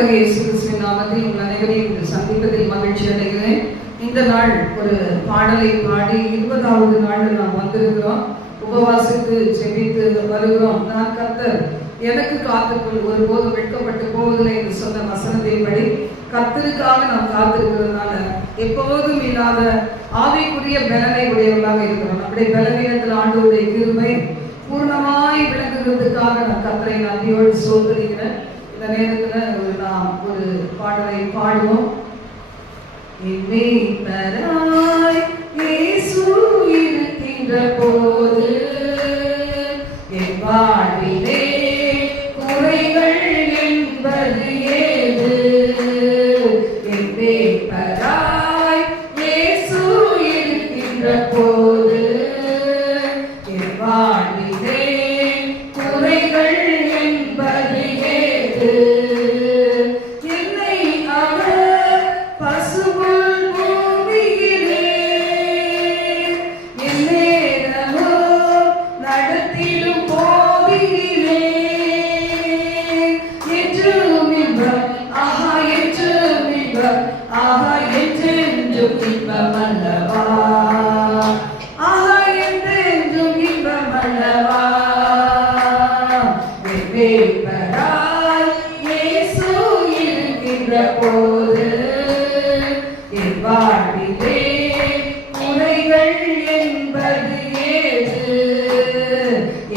ஆண்டவராகிய இயேசு கிறிஸ்துவின் நாமத்தில் உங்கள் அனைவரையும் சந்திப்பதில் மகிழ்ச்சி அடைகிறேன். இந்த நாள் ஒரு பாடலை பாடி 20வது நாள் நாம் வந்திருக்கிறோம். உபவாசித்து ஜெபித்து வருகிறோம். நான் கர்த்தர் எனக்கு காத்துக்குள் ஒருபோதும் வெட்கப்பட்டு போவதில்லை என்று சொன்ன வசனத்தின்படி கர்த்தருக்காக நாம் காத்திருக்கிறதுனால எப்போதும் இல்லாத ஆவிக்குரிய பலனை உடையவர்களாக இருக்கிறோம். நம்முடைய பலவீனத்தில் ஆண்டவருடைய கிருபை பூர்ணமாய் விளங்குகிறதுக்காக நான் கர்த்தரை நன்றியோடு சோதரிக்கிறேன். இந்த நேரத்தில் நாம் ஒரு பாடலை பாடுவோம். இயேசு இருக்கின்ற போது என் வாழ்விலே குறைகள் என்பது ஏது? என் மேய்ப்பராய் இயேசு இருக்கின்ற போது என் வாழ்விலே குறைகள் என்பது ஏது? போது என் வாழ்விலே குறைகள் என்பது ஏது?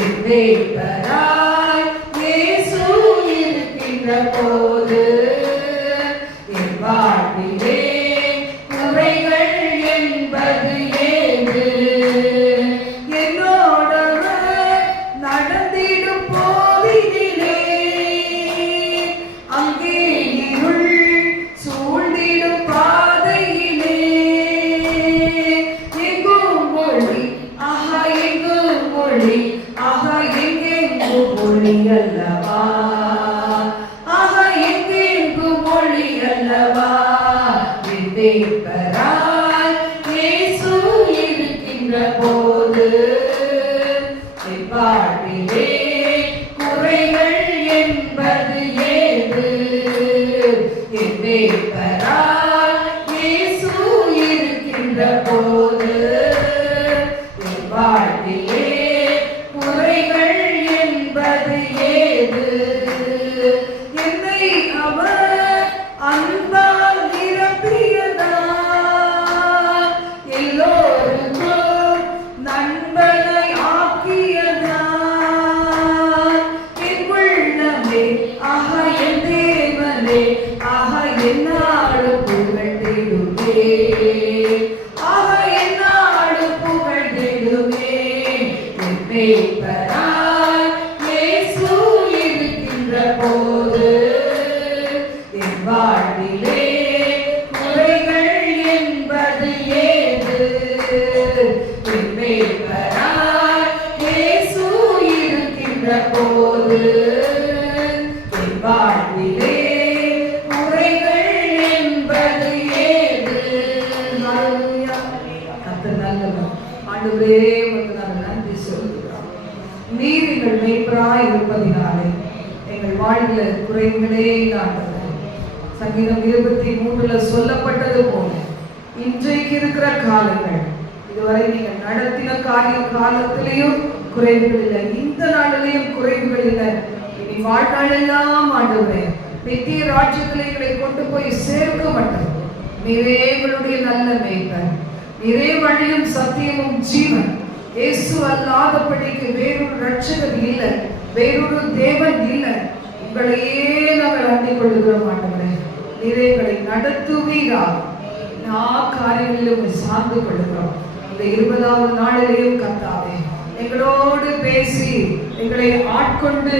என் மேய்ப்பராய் இயேசு இருக்கின்ற போது என் வாழ்விலே குறைகள் என்பது ஏது? என்னோடவர் நடந்திடும் போதினிலே அங்கே அல்லவா, ஆக எங்கெங்கு மொழி அல்லவா? என் மேய்ப்பராய் இயேசு இருக்கின்ற போது என் வாழ்விலே குறைகள் என்பது ஏது? என் மேய்ப்பராய் இயேசு இருக்கின்ற போது என் வாழ்விலே குறைகள் என்பது ஏது? என்னை அவர் அன்பால் நிரப்பியதால் எல்லோருக்கும் நண்பனை ஆக்கியதால் என் உள்ளமே ஆக என் தேவனே ஆக என்னாடு புகழ்ந்திடுவே, ஆக என்னாடு புகழ்ந்திடுவே. என் மேய்ப்பராய் இயேசு இருக்கின்ற போது என் வாழ்விலே குறைகள் என்பது ஏது? என் மேய்ப்பராய் இயேசு இருக்கின்ற போது என் வாழ்விலே குறைகள் என்பது ஏது? கர்த்தர் நல்லவர். ஆண்டவரே உமக்கு நாங்கள் நன்றி சொல்கிறோம். நீர் எங்கள் மேய்ப்பராய் இருப்பதினாலே எங்கள் வாழ்வில் குறைகளே இல்லாதவர். சங்கீதம் 23 சொல்லப்பட்டது போல இன்றைக்கு இருக்கிற காலங்கள் இதுவரை நீங்கள் நடத்தின காலத்திலேயும் குறைவுகள் இல்லை, இந்த நாளிலேயும் குறைவுகள் இல்லை. இனி வாழ்நாளெல்லாம் ஆண்டவரே நித்திய ராஜ்யத்திலே எங்களை கொண்டு போய் சேர்க்க மாட்டோம். நீரே எங்களுடைய நல்ல மேய்ப்பர், நீரே வழியும் சத்தியமும் ஜீவன். இயேசு அல்லாதபடிக்கு வேறொரு ரட்சகர் இல்லை, வேறொரு தேவன் இல்லை. உங்களையே நாங்கள் அண்டிக் கொள்ளுகிறோம் ஆண்டவரே. நீரே எங்களை நடத்துவீராக எல்லா காரியங்களிலும் சார்ந்து கொள்ளுகிறோம். இந்த 20வது நாளிலேயும் கர்த்தாவே எங்களோடு பேசி எங்களை ஆட்கொண்டு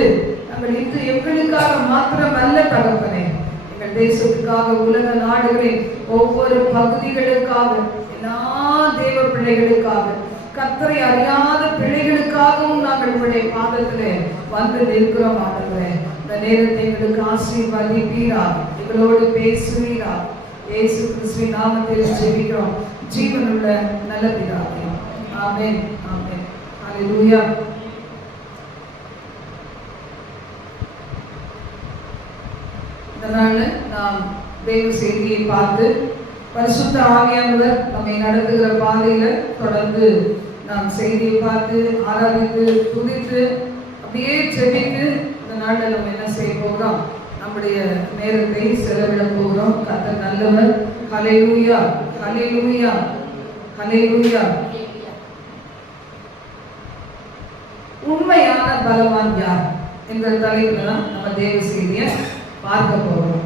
நாங்கள் இன்று எங்களுக்காக மாத்திரம் அல்ல தகப்பனே, எங்கள் தேசத்துக்காக உலக நாடுகளில் ஒவ்வொரு பகுதிகளுக்காக எல்லா தேவ பிள்ளைகளுக்காக கர்த்தரை அறியாத பிள்ளைகளுக்காகவும் நாங்கள் உங்களுடைய பாதத்திலே வந்து நிற்கிறோம் ஆண்டவரே. இந்த நேரத்தை எங்களுக்கு ஆசீர்வதிப்பீராக, எங்களோடு பேசுவீராக. இயேசு கிறிஸ்துவின் நாமத்தில் ஜெபிக்கிறோம் ஜீவனுள்ள நல்ல பிதாவே. ஆமென், ஆமென். ஹல்லேலூயா. இதனால நாம் தேவ செய்தியை பார்த்து பரிசுத்த ஆவியானவர் நம்மை நடத்துகிற பாதையில தொடர்ந்து நாம் செய்தியை பார்த்து ஆராதித்து துதித்து அப்படியே செபித்து இந்த நாளில் நம்ம என்ன செய்ய போகிறோம், நம்முடைய நேரத்தை செலவிட போகிறோம். கர்த்தர் நல்லவர். ஹல்லேலூயா, ஹல்லேலூயா, ஹல்லேலூயா. உண்மையான பலவான் யார் என்ற தலைப்புல தான் நம்ம தேவ செய்தியை பார்க்க போறோம்.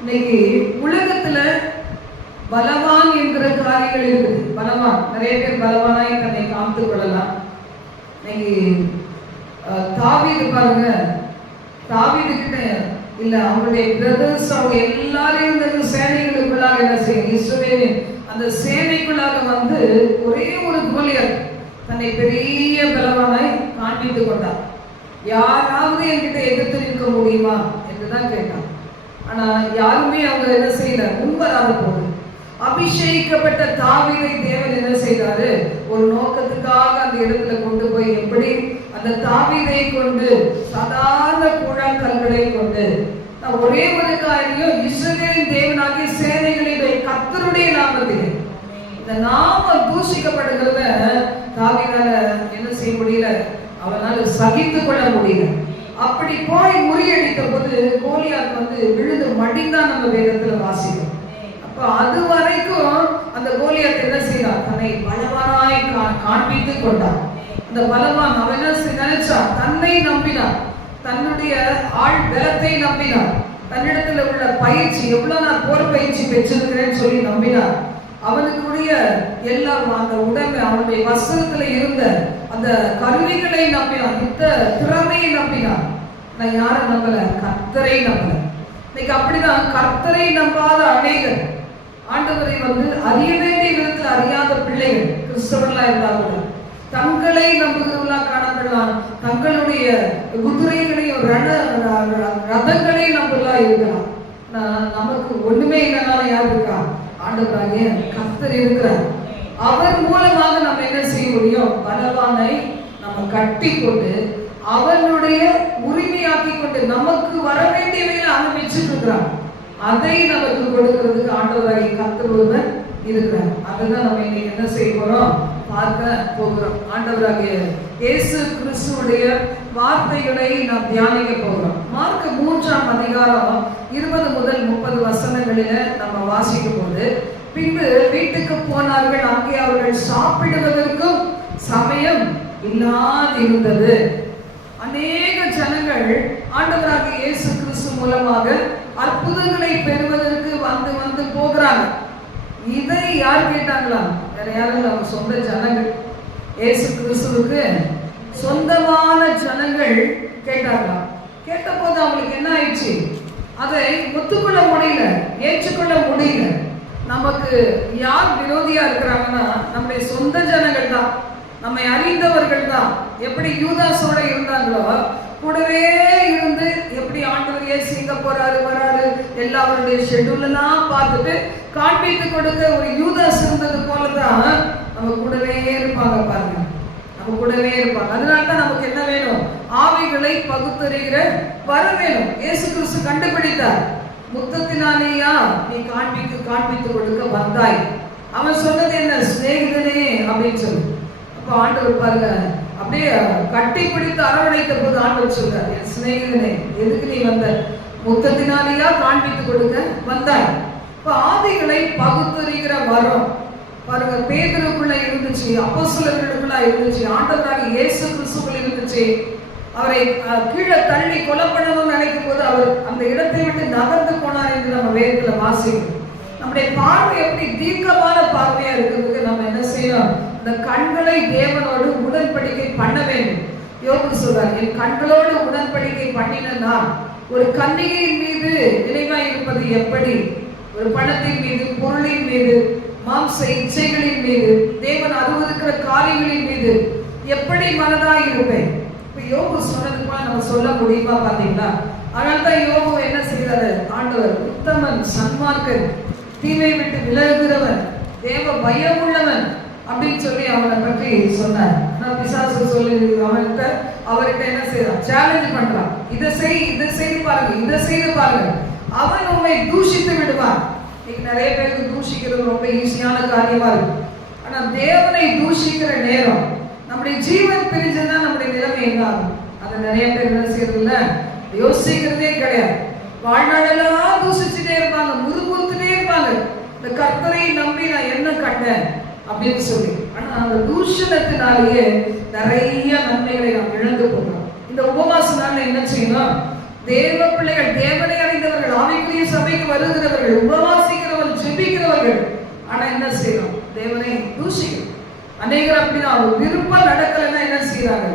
இன்னைக்கு உலகத்துல பலவான் என்கிற காரியங்கள் இருக்குது. பலவான், நிறைய பேர் பலவானாய் தன்னை காமித்துக் கொள்ளலாம். இன்னைக்கு தாவீது பாருங்க, தாவீது கிட்ட இல்ல அவருடைய பிரதர்ஸ் அவங்க எல்லாரையும் இந்த சேனைகளுக்குள்ளாக என்ன செய்யும், இஸ்ரவேலின் அந்த சேனைக்குள்ளாக வந்து ஒரே ஒரு கோலியர் தன்னை பெரிய பலவானாய் காண்பித்துக் கொண்டார். யாராவது என்கிட்ட எதிர்த்து நிற்க முடியுமா என்றுதான் கேட்டான். ஆனா யாருமே அவங்க என்ன செய்யல, முன்வராத போது அபிஷேகிக்கப்பட்ட தாவீதை தேவன் என்ன செய்தாரு, ஒரு நோக்கத்துக்காக அந்த இடத்துல கொண்டு போய் எப்படி அந்த தாவீதை கொண்டு சாதாரண கூழாங்கற்களை கொண்டு ஒரே ஒரு காரியம், இஸ்ரவேலின் தேவனாகிய சேனைகளிலே கர்த்தருடைய நாமத்திலே இந்த நாமம் தூஷிக்கப்படுகிறத தாவீதால என்ன செய்ய முடியல, அவனால சகித்துக் கொள்ள முடியல. அப்படி போய் முறியடித்த போது கோலியாத் வந்து விழுந்து மடிந்தான் நம்ம வேதத்துல வாசிக்கும். அப்ப அது வரைக்கும் அந்த கோலியாத் என்ன செய்யறான், தன்னை பலவானாய் காண்பித்துக் கொண்டான். அந்த பலவான் அவன் என்ன நினைச்சான், தன்னை நம்பினான், தன்னுடைய ஆள் பலத்தை நம்பினான், தன்னிடத்துல உள்ள பயிற்சி எவ்வளவு நான் போர் பயிற்சி பெற்றிருக்கிறேன்னு சொல்லி நம்பினான். அவனுக்குரிய எல்லா அந்த உடம்பை அவனுடைய வஸ்திரத்துல இருந்த அந்த கருவிகளை நம்பினான், யுத்த திறமையை நம்பினான். நான் யாரை நம்பல, கர்த்தரை நம்பல. இன்னைக்கு அப்படிதான் கர்த்தரை நம்பாத அநேகர் ஆண்டவரை வந்து அறிய வேண்டிய விதத்தில் அறியாத பிள்ளைகள் கிறிஸ்தவர்களா இருந்தாங்க. தங்களை நம்புகிறவர்களா காணப்படலாம், தங்களுடைய குதிரைகளையும் ரதங்களையும் நம்பலா இருக்கலாம். நமக்கு ஒண்ணுமே இல்லைனால யார் இருக்கா, ஆண்டவராகிய கர்த்தர் இருக்கிறார். அவர் மூலமாக நம்ம என்ன செய்ய முடியும், பலவானை நம்ம கட்டி கொண்டு அவனுடைய உரிமையாக்கி கொண்டு நமக்கு வர வேண்டியவைகளை அனுபவிச்சுட்டு இருக்கிறான். அதை நமக்கு கொடுக்கிறதுக்கு ஆண்டவராகிய கர்த்தர் ஒருவர் இருக்கிறார். அதுதான் நம்ம இன்னைக்கு என்ன செய்ய போறோம், பார்க்க போகிறோம். ஆண்டவராகிய இயேசு கிறிஸ்துவுடைய வார்த்தைகளை நாம் தியானிக்க போகிறோம். மார்க் 3ஆம் அதிகாரம் 20 முதல் 30 வசனங்களில நம்ம வாசிக்கும் போது, பின்பு வீட்டுக்கு போனார்கள், அங்கே அவர்கள் சாப்பிடுவதற்கும் சமயம் இல்லாதிருந்தது. அநேக ஜனங்கள் ஆண்டவராகிய இயேசு கிறிஸ்து மூலமாக அற்புதங்களை பெறுவதற்கு வந்து வந்து போகிறாங்க. இதை யார் கேட்டாங்களா, வேற யாரும் அவங்க சொந்த ஜனங்கள், இயேசு கிறிஸ்துவுக்கு சொந்தமான ஜனங்கள் கேட்டார்களாம். கேட்ட போது அவங்களுக்கு என்ன ஆயிடுச்சு, அதை ஒத்துக்கொள்ள முடியல, ஏற்றுக்கொள்ள முடியல. நமக்கு யார் விரோதியா இருக்கிறாங்கன்னா நம்முடைய சொந்த ஜனங்கள் தான், நம்மை அறிந்தவர்கள் தான். எப்படி யூதாஸோட இருந்தாங்களோ கூடவே இருந்து எப்படி ஆண்டவர் இயேசு எங்க போறாரு வராரு எல்லாருடைய ஷெட்யூல் எல்லாம் பார்த்துட்டு காண்பித்து கொடுக்க ஒரு யூதாஸ் இருந்தது போலதான் நம்ம கூடவே இருப்பாங்க. பாருங்க, நம்ம கூடவே இருப்பாங்க. அதனால்தான் நமக்கு என்ன வேணும், ஆவிகளை பகுத்தறிகிற வர வேணும். இயேசு கிறிஸ்து கண்டுபிடித்தார், முத்தத்தினாலேயா நீ காண்பித்து கொடுக்க வந்தாய். அவன் சொன்னது என்ன, சிநேகிதனே அப்படின்னு சொல்லு. அப்ப ஆண்டவர் பாருங்க, அப்படியே கட்டி பிடித்து அரவணைத்த போது ஆண்டவர் சொல்றார், என் சிநேகிதனே எதுக்கு நீ வந்த, முத்தத்தினாலேயா காண்பித்து கொடுக்க வந்தாய். இப்ப ஆவிகளை பகுத்தறிகிற வரம் பாருங்க, பேதுருக்குள்ள இருந்துச்சு, அப்போஸ்தலர்களுக்குள்ள இருந்துச்சு, ஆண்டவராகிய இயேசு கிறிஸ்துக்குள்ள இருந்துச்சு. அவரை கீழே தள்ளி கொலை பண்ணணும்னு நினைக்கும் போது அவர் அந்த இடத்தை விட்டு நகர்ந்து போனார் என்று நம்ம வேதத்துல வாசிக்கிறோம். நம்முடைய பார்வை எப்படி தீர்க்கமான பார்வையா இருக்கிறதுக்கு நம்ம என்ன செய்யணும், இந்த கண்களை தேவனோடு உடன்படிக்கை பண்ண வேண்டும். யோபு சொல்றார், என் கண்களோடு உடன்படிக்கை பண்ணினா ஒரு கன்னிகையின் மீது நினைவாய் இருப்பது எப்படி, ஒரு பணத்தின் மீது, பொருளின் மீது, மாம்ச இச்சைகளின் மீது, தேவன் அருவருக்கிற காரியங்களின் மீது எப்படி மனதாய் இருப்பேன். இப்ப யோபு சொன்னது போல நம்ம சொல்ல முடியுமா பாத்தீங்களா? அதனால்தான் யோபு என்ன செய்யறாரு, ஆண்டவர் உத்தமன், சன்மார்க்கன், தீமை விட்டு விலகுகிறவன், தேவ பயம் உள்ளவன் அப்படின்னு சொல்லி அவனை பற்றி சொன்னார். ஆனா பிசாசு சொல்லி அவர்கிட்ட என்ன செய்யறான், சேலஞ்ச் பண்றான். இதை செய்து பாருங்க, இதை செய்து பாருங்க. அவன் உண்மை தூஷித்து விடுவான். இன்னைக்கு நிறைய பேருக்கு தூஷிக்கிறது ரொம்ப ஈஸியான காரியமா இருக்கு. ஆனா தேவனை தூஷிக்கிற நேரம் நம்முடைய ஜீவன் பிரிஞ்சுன்னா நம்முடைய நிலைமை என்ன ஆகும்? அதை நிறைய பேர் என்ன செய்யறதில்ல, யோசிக்கிறதே கிடையாது. வாழ்நாளெல்லாம் தூஷிச்சுட்டே இருப்பாங்க, முறுமுறுத்துட்டே இருப்பாங்க, இந்த கர்த்தரை நம்பி நான் என்ன கண்டேன் அப்படின்னு சொல்லி. ஆனா அந்த தூஷணத்தினாலேயே நிறைய நன்மைகளை நாம் இழந்து போகிறோம். இந்த உபவாச நாள்ல என்ன செய்யணும்? தேவ பிள்ளைகள், தேவனை அறிந்தவர்கள், ஆவிக்குரிய சபைக்கு வருகிறவர்கள், உபவாசிக்கிறவர்கள், ஜெபிக்கிறவர்கள், ஆனா என்ன செய்யணும்? தேவனை தூஷிக்கிறோம். அநேகர் அப்படிதான், அவங்க விருப்பம் நடக்கலைன்னா என்ன செய்யறாங்க?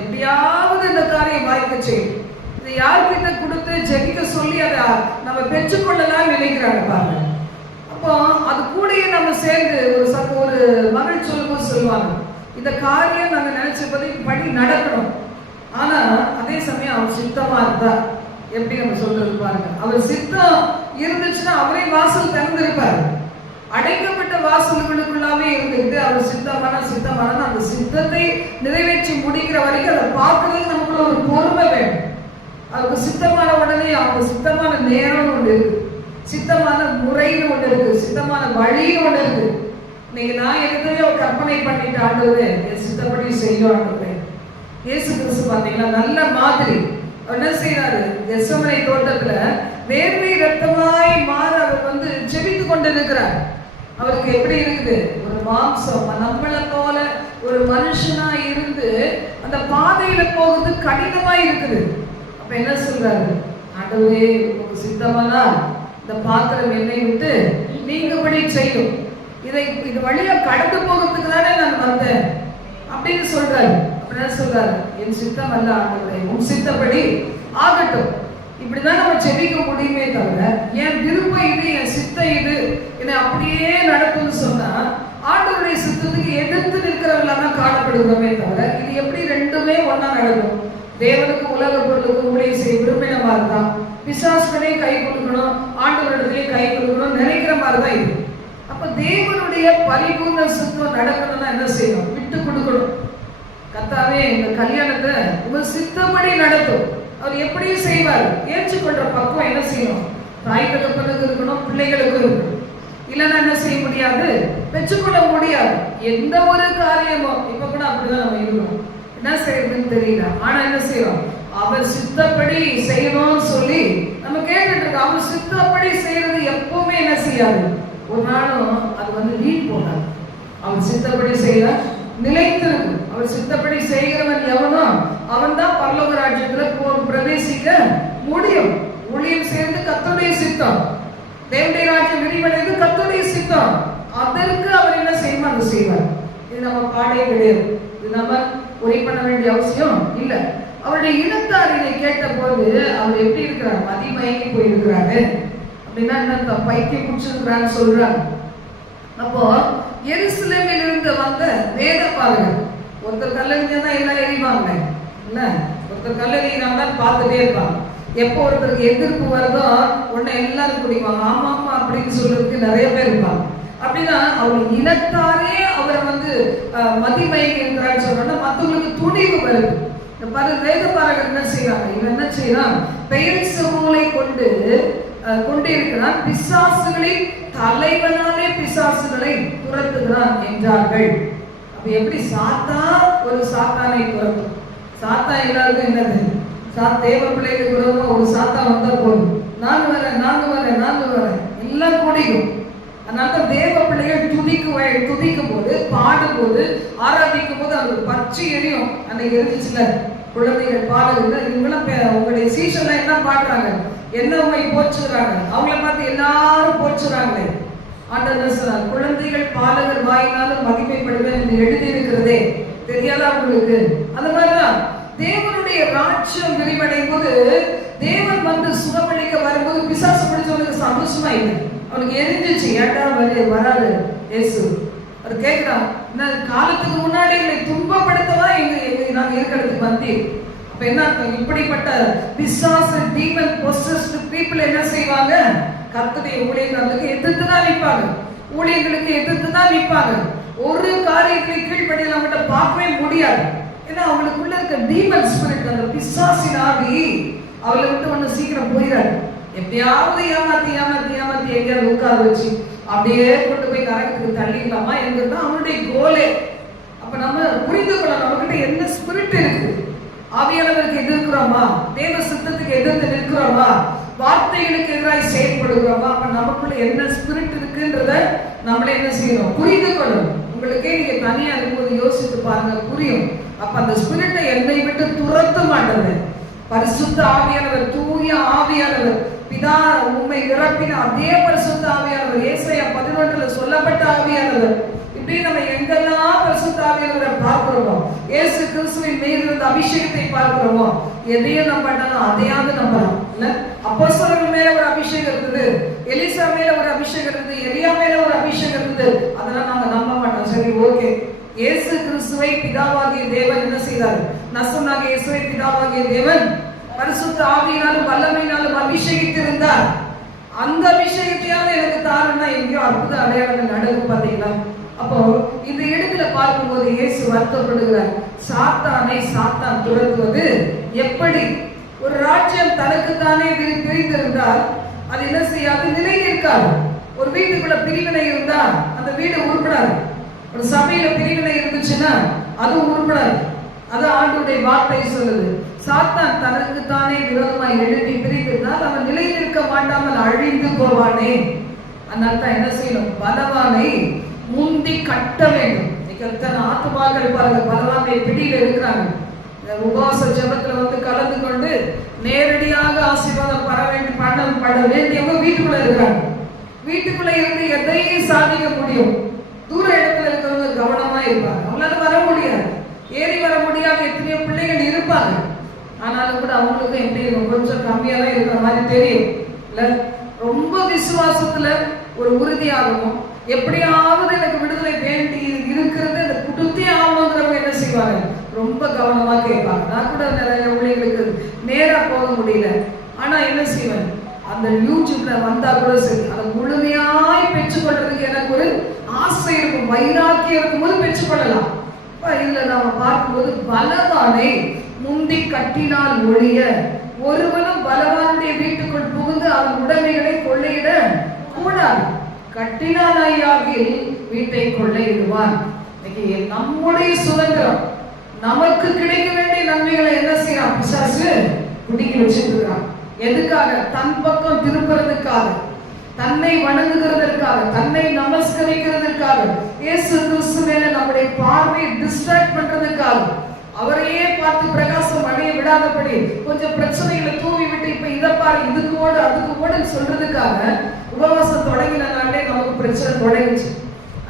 எப்படியாவது இந்த காரியம் வாய்க்க செய்யும். இதை யார்கிட்ட கொடுத்து ஜெபிக்க சொல்லி அதை நம்ம பெற்றுக்கொள்ளலாம் நினைக்கிறாங்க பாருங்க. அப்போ அது கூடயே நம்ம சேர்ந்து ஒரு மகள் சொல்லும்போது சொல்லுவாங்க, இந்த காரியம் நாங்க நினைச்சபடி படி நடக்கணும். ஆனா அதே சமயம் அவர் சித்தமா இருந்தா எப்படி நம்ம சொல்றது பாருங்க. அவர் சித்தம் இருந்துச்சுன்னா அவரே வாசல் திறந்திருப்பாரு. அடைக்கப்பட்ட வாசல்களுக்குள்ளாவே இருந்துட்டு அவர் சித்தமான அந்த சித்தத்தை நிறைவேற்றி முடிக்கிற வரைக்கும் அதை பார்க்கறது நமக்குள்ள ஒரு பொறுமை வேணும். அவருக்கு சித்தமான உடனே அவங்க சித்தமான நேரம் ஒன்று இருக்கு, சித்தமான முறைன்னு ஒன்று இருக்கு, சித்தமான வழின்னு ஒன்று இருக்கு. இன்னைக்கு நான் எதுவுமே ஒரு கற்பனை பண்ணிட்டு ஆண்டவரே என் சித்தப்படி செய்யும் ஆண்டவரே. இயேசு கிறிஸ்து பார்த்தீங்கன்னா நல்ல மாதிரி அவர் என்ன செய்யறாரு? கெத்செமனே தோட்டத்துல வேர்வை ரத்தமாய் மாற அவர் ஜெபித்து கொண்டு இருக்கிறார். அவருக்கு எப்படி இருக்குது? ஒரு மாம்சம் நம்மளை போல ஒரு மனுஷனா இருந்து அந்த பாதையில போகுது கடினமா இருக்குது. அப்ப என்ன சொல்றாரு? ஆண்டவரே உங்களுக்கு சித்தமானா இந்த பாத்திரம் என்னை விட்டு நீங்கபடி செய்யும், இது வழியா கடந்து போகிறதுக்கு தானே நான் வந்தேன் அப்படின்னு சொல்றாரு. என்ன சொல்றாரு? என் சித்தம் அல்ல ஆண்டவரே, உன் சித்தப்படி ஆகட்டும். இப்படிதான் நம்ம ஜெபிக்க முடியுமே தவிர என் விருப்பம் இது, என் சித்தம் இது, என்னை அப்படியே நடக்கும்னு சொன்னா ஆண்டவருடைய சித்தத்துக்கு எதிர்த்து நிற்கிறவர்களாக காணப்படுகிறோமே தவிர இது எப்படி ரெண்டுமே ஒன்னா நடக்கும்? தேவனுக்கு உலக பொருளுக்கு ஊழியம் செய்ய விரும்பின மாதிரி தான், பிசாசுகளே கை கொடுக்கணும், ஆண்டவரிடத்திலே கை கொடுக்கணும் நினைக்கிற மாதிரி தான் இது. அப்ப தேவனுடைய பரிபூர்ண சித்தம் நடக்கணும்னா என்ன செய்யணும்? விட்டு கொடுக்கணும். கர்த்தாவே இந்த கல்யாணத்தை உங்க சித்தப்படி நடத்தும். அவர் எப்படியும் செய்வார். ஏற்றுக்கொள்ற பக்குவம் என்ன செய்யணும்? தாய் தகப்பனுக்கு இருக்கணும், பிள்ளைகளுக்கு இருக்கணும். இல்லைன்னா என்ன செய்ய முடியாது? பெற்றுக்கொள்ள முடியாது. எந்த ஒரு காரியமும் இப்ப கூட அப்படிதான் நம்ம இருக்கணும். என்ன செய்யறதுன்னு தெரியல, ஆனா என்ன செய்யறோம்? அவர் சித்தப்படி செய்யணும்னு சொல்லி நம்ம கேட்டுட்டு இருக்கோம். அவர் சித்தப்படி செய்யறது எப்பவுமே என்ன செய்யாது? ஒரு நாளும் அது வீண் போகாது. அவர் சித்தப்படி செய்ய நிலைத்திருக்கும். அவர் சித்தப்படி செய்கிறவன் எவனோ அவன் தான் பரலோக ராஜ்யத்துல பிரவேசிக்க முடியும். ஊழியம் சேர்ந்து கர்த்தருடைய சித்தம், தேவனுடைய ராஜ்யம் விரிவடைந்து கர்த்தருடைய சித்தம், அதற்கு அவர் என்ன செய்யணும் அதை செய்வார். இது நம்ம பாடே கிடையாது, இது நம்ம உரை பண்ண வேண்டிய அவசியம் இல்லை. அவருடைய இனத்தார் இதை கேட்ட போது அவர் எப்படி இருக்கிறார்? மதிமயங்கி போயிருக்கிறாரு. அப்படின்னா என்ன? பைத்தியம் குடிச்சிருக்கிறான்னு சொல்றாங்க. அப்போ எருசலேமில் இருந்து வந்த வேத பாருங்கள், ஒருத்தர் கல்லறிஞ்சா எல்லாம் எறிவாங்க இல்ல, ஒருத்தர் கல்லறினா பார்த்துட்டே இருப்பாங்க. எப்போ ஒருத்தருக்கு எதிர்ப்பு வருதோ உடனே எல்லாரும் குடிப்பாங்க. ஆமா ஆமா அப்படின்னு சொல்றதுக்கு நிறைய பேர் இருப்பாங்க. அப்படின்னா அவங்க இனத்தாரே அவரை மதிமயங்கி இருக்கிறான்னு சொல்றோம்னா மற்றவங்களுக்கு துணிவு வருது. வேத பாரகர் என்ன செய்யறாங்க? இவன் என்ன செய்யறான்? பெயர் சமூலை கொண்டு இருக்கிறான், பிசாசுகளின் தலைவனாலே பிசாசுகளை துரத்துகிறான் என்றார்கள். அப்ப எப்படி ஒரு சாத்தானை துரத்தும்? சாத்தா எல்லாருக்கும் என்னது? தேவ பிள்ளைகளுக்கு விரோதமா ஒரு சாத்தா வந்தா போதும், நான் வரேன் எல்லாம் கூடியும். அதனால தேவ பிள்ளைகள் துதிக்கும் போது, பாடும் போது, ஆராதிக்கும் போது அது பற்றி எரியும். அன்னைக்கு இருந்துச்சுல குழந்தைகள் பாடுகள், இவங்களாம் உங்களுடைய சீசன்ல என்ன பாடுறாங்க? என்ன உண்மை போச்சுறாங்க, அவங்கள பார்த்து எல்லாரும் போச்சுறாங்களே. ஆண்டவர் சொன்னார், குழந்தைகள் பாலகர் வாயினாலும் மகிமைப்படுவேன் என்று எழுதியிருக்கிறதே, தெரியாதா உங்களுக்கு? அந்த மாதிரிதான் தேவனுடைய ராஜ்யம் விரிவடையும் போது, தேவன் சுகமளிக்க வரும்போது பிசாசு பிடிச்சவனுக்கு சந்தோஷமா இல்லை, அவனுக்கு எரிஞ்சிச்சு. ஏட்டா வராது இயேசு. அவர் கேட்கிறான், காலத்துக்கு முன்னாடி எங்களை துன்பப்படுத்தவா நாங்க இருக்கிறதுக்கு வந்தீர். அப்ப என்ன அர்த்தம்? இப்படிப்பட்ட பிசாசு டீமன் பொசஸ்ட் பீப்புள் என்ன செய்வாங்க? கர்த்தருடைய ஊழியர்களுக்கு எதிர்த்து தான் நிற்பாங்க, ஊழியர்களுக்கு எதிர்த்து தான் நிற்பாங்க. ஒரு காரியத்தை கீழ்படி நம்மகிட்ட பார்க்கவே முடியாது. ஏன்னா அவங்களுக்குள்ள இருக்க டீமன் ஸ்பிரிட், அந்த பிசாசின் ஆவி அவளை விட்டு ஒண்ணு சீக்கிரம் போயிடாது. எப்படியாவது ஏமாத்தி ஏமாத்தி ஏமாத்தி எங்கேயாவது உட்கார வச்சு அப்படியே கொண்டு போய் நரகத்துக்கு தள்ளிடலாமா என்கிறது அவனுடைய கோலே. அப்ப நம்ம புரிந்து கொள்ள நம்மகிட்ட என்ன ஸ்பிரிட் இருக்கு, ஆவியானவருக்கு எதிர்க்கிறோமா, தேவ சித்தத்துக்கு எதிர்த்து நிற்கிறோமா, வார்த்தைகளுக்கு எதிராக செயல்படுகிறோமா, அப்ப நமக்குள்ள என்ன ஸ்பிரிட் இருக்குன்றத நம்மளே என்ன செய்யணும், புரிந்து கொள்ளணும். உங்களுக்கே நீங்க தனியா இருக்கும்போது யோசித்து பாருங்க, புரியும். அப்ப அந்த ஸ்பிரிட்டை என்னை விட்டு துரத்த மாட்டது பரிசுத்த ஆவியானவர், தூய ஆவியானவர், பிதா உண்மை நிரப்பின அதே பரிசுத்த ஆவியானவர், ஏசாயா 11 சொல்லப்பட்ட ஆவியானவர். இப்படி நம்ம எங்கெல்லாம் பரிசுத்த ஆவியானவரை பார்க்கிறோமோ, இயேசு கிறிஸ்துவின் மீது இருந்த அபிஷேகத்தை பார்க்கிறோமோ, எதையும் நம்ம பண்ணலாம் அதையாவது நம்பலாம். இல்ல அப்போஸ்தலர்கள் மேல ஒரு அபிஷேகம் இருந்தது, எலிசா மேல ஒரு அபிஷேகம் இருந்தது, எலியா மேல ஒரு அபிஷேகம் இருந்தது, அதெல்லாம் நாங்க நம்ப மாட்டோம். சரி, ஓகே. இயேசு கிறிஸ்துவை பிதாவாகிய தேவன் என்ன செய்தார்? நசனாகிய இயேசுவை பிதாவாகிய தேவன் பரிசுத்த ஆவியினாலும் வல்லமையினாலும் அபிஷேகித்திருந்தார். அந்த அபிஷேகத்தையாவது எனக்கு தாருன்னா எங்கேயோ அற்புத அடையாளங்கள் நடக்கும் பார்த்தீங்களா? அப்போ இந்த இடத்துல பார்க்கும்போது இயேசு வருத்தப்படுகிறார். சாத்தானை சாத்தான் துரத்துவது எப்படி? ஒரு ராஜ்யம் தனக்குத்தானே பிரிந்திருந்தால் அது என்ன செய்யாது, நிலை நிற்காது. ஒரு வீட்டுக்குள்ள பிரிவினை இருந்தா அந்த வீடு உருப்படாது. ஒரு சபையில பிரிவினை இருந்துச்சுன்னா அது உருப்படாது. அது ஆண்டவருடைய வார்த்தை சொல்லுது. சாத்தான் தனக்குத்தானே விரோதமாய் எழுப்பி பிரிந்திருந்தால் அவன் நிலை நிற்க மாட்டாமல் அழிந்து போவானே. அதனால தான் என்ன செய்யணும், பலவானை முந்தி கட்ட வேண்டும். இன்னைக்கு ஆத்துமாக்கள் பாருங்க, பலவானை பிடியில இருக்கிறாங்க. உபவாச ஜபத்துல வந்து கலந்து கொண்டு நேரடியாக ஆசீர்வாதம் பண்ண வேண்டியவங்க வீட்டுக்குள்ள இருக்கிறாங்க. வீட்டுக்குள்ள இருந்து எதையும் சாதிக்க முடியும். தூர இடத்துல இருக்கிறவங்க கவனமா இருப்பாங்க. அவங்களால வர முடியாது, ஏறி வர முடியாத எத்தனையோ பிள்ளைகள் இருப்பாங்க. ஆனாலும் கூட அவங்களுக்கு எப்படி கொஞ்சம் கம்மியா தான் இருக்கிற மாதிரி தெரியும். இல்ல ரொம்ப விசுவாசத்துல ஒரு உறுதியாகவும் எப்படியாவது எனக்கு விடுதலை வேண்டி இருக்கிறது இந்த குடுத்தே ஆகணுங்கிறவங்க என்ன செய்வாங்க, ரொம்ப கவனமா கேட்பாங்க. நான் கூட நிறைய ஊழியர்களுக்கு நேரா போக முடியல, ஆனா என்ன செய்வேன், அந்த யூடியூப்ல வந்தா கூட சரி, அதை முழுமையாய் பெற்றுக்கொள்றதுக்கு எனக்கு ஒரு ஆசை இருக்கும், வைராக்கியம் இருக்கும்போது பெற்றுக்கொள்ளலாம். இதுல நாம பார்க்கும்போது பலவானை முந்தி கட்டினால் ஒழிய ஒருவனும் பலவானுடைய வீட்டுக்குள் புகுந்து அவன் உடைமைகளை கொள்ளையிட கூடாது. கட்டினானாகில் வீட்டை கொள்ளையிடுவான். இன்னைக்கு நம்முடைய சுதந்திரம், நமக்கு கிடைக்க வேண்டிய நன்மைகளை என்ன செய்யறான் பிசாசு குடிக்கி வச்சுட்டு இருக்கான். எதுக்காக? தன் பக்கம் திருப்புறதுக்காக, தன்னை வணங்குகிறதற்காக, தன்னை நமஸ்கரிக்கிறதற்காக, இயேசு கிறிஸ்து மேல நம்முடைய பார்வையை டிஸ்ட்ராக்ட் பண்றதுக்காக, அவரையே பார்த்து பிரகாசம் அடைய விடாதபடி கொஞ்சம் பிரச்சனைகளை தூவி விட்டு இப்ப இதை பாரு இதுக்கு ஓடு அதுக்கு ஓடுன்னு சொல்றதுக்காக உபவாசம் தொடங்கினாலே நமக்கு பிரச்சனை தொடங்கிச்சு.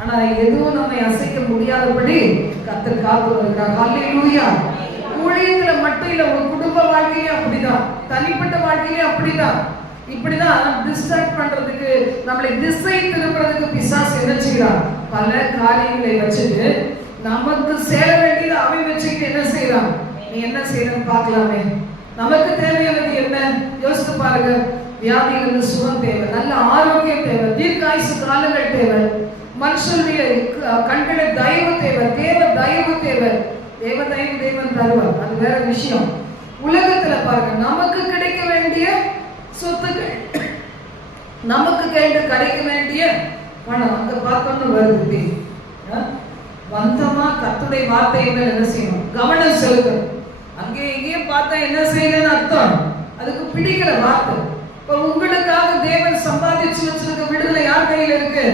ஆனா எதுவும் நம்மை அசைக்க முடியாதபடி கர்த்தர் காத்து வருகிறார். ஹல்லேலூயா. ஊழியத்துல மட்டும் இல்ல, ஒரு குடும்ப வாழ்க்கையிலே அப்படிதான், தனிப்பட்ட வாழ்க்கையிலே அப்படிதான். இப்படிதான் டிஸ்ட்ராக்ட் பண்றதுக்கு, நம்மளை திசை திருப்புறதுக்கு பிசாசு என்ன செய்யறான், பல காரியங்களை வச்சுட்டு நமக்கு சேர வேண்டியது அவன் வச்சுக்கிட்டு என்ன செய்யறான், நீ என்ன செய்யறன்னு பார்க்கலாமே. நமக்கு தேவையானது என்ன யோசித்து பாருங்க. வியாதியிலிருந்து சுகம் தேவை, நல்ல ஆரோக்கியம் தேவை, தீர்க்காயுசு காலங்கள் தேவை, மனுஷனுடைய கண்களை தயவு தேவை, தேவ தயவு தேவை. தேவ தயவு தேவன் தருவார், அது வேற விஷயம். உலகத்துல பாருங்க, நமக்கு கிடைக்க வேண்டிய சொத்துக்கள், நமக்கு கிடைக்க வேண்டிய பணம் அங்க பார்த்தோன்னு வருது. வந்தமா கர்த்தருடைய வார்த்தையை மேல என்ன செய்யணும், கவனம் செலுத்தணும். அங்கே எங்கேயும் பார்த்தா என்ன செய்யலன்னு அர்த்தம், அதுக்கு பிடிக்கிற வார்த்தை. இப்ப உங்களுக்காக தேவன் சம்பாதிச்சு வச்சிருக்க விடுதலை யார் கையில இருக்கு?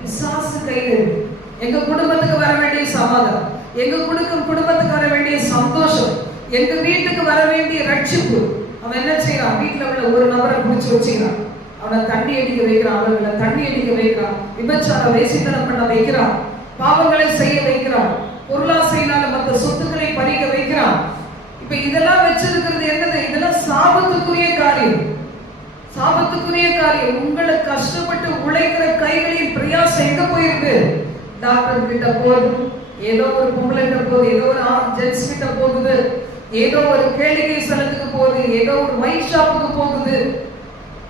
பிசாசு கையில இருக்கு. எங்க குடும்பத்துக்கு வர வேண்டிய சமாதானம், எங்க குடும்பத்துக்கு வர வேண்டிய சந்தோஷம், எங்க வீட்டுக்கு வர வேண்டிய ரட்சிப்பு அவன் என்ன செய்யறான், வீட்டுல உள்ள ஒரு நபரை பிடிச்சு வச்சுக்கிறான், அவனை தண்ணி அடிக்க வைக்கிறான், அவர்களை தண்ணி அடிக்க வைக்கிறான், விபச்சார வேசித்தனம் பண்ண வைக்கிறான், பாவங்களை செய்ய வைக்கிறான், பொருளாசையினால மற்ற சொத்துக்களை பறிக்க வைக்கிறான். இப்ப இதெல்லாம் வச்சிருக்கிறது என்னது? இதெல்லாம் சாபத்துக்குரிய காரியம், சாபத்துக்குரிய காரியம். உங்களை கஷ்டப்பட்டு உழைக்கிற கைகளின் பிரயாசம் எங்க போயிருக்கு? டாக்டர் கிட்ட போகுது, ஏதோ ஒரு பொம்பளை கிட்ட போகுது, ஏதோ ஒரு ஜென்ஸ் கிட்ட போகுது, ஏதோ ஒரு கேளிக்கை ஸ்தலத்துக்கு போகுது, ஏதோ ஒரு ஒயின் ஷாப்புக்கு போகுது.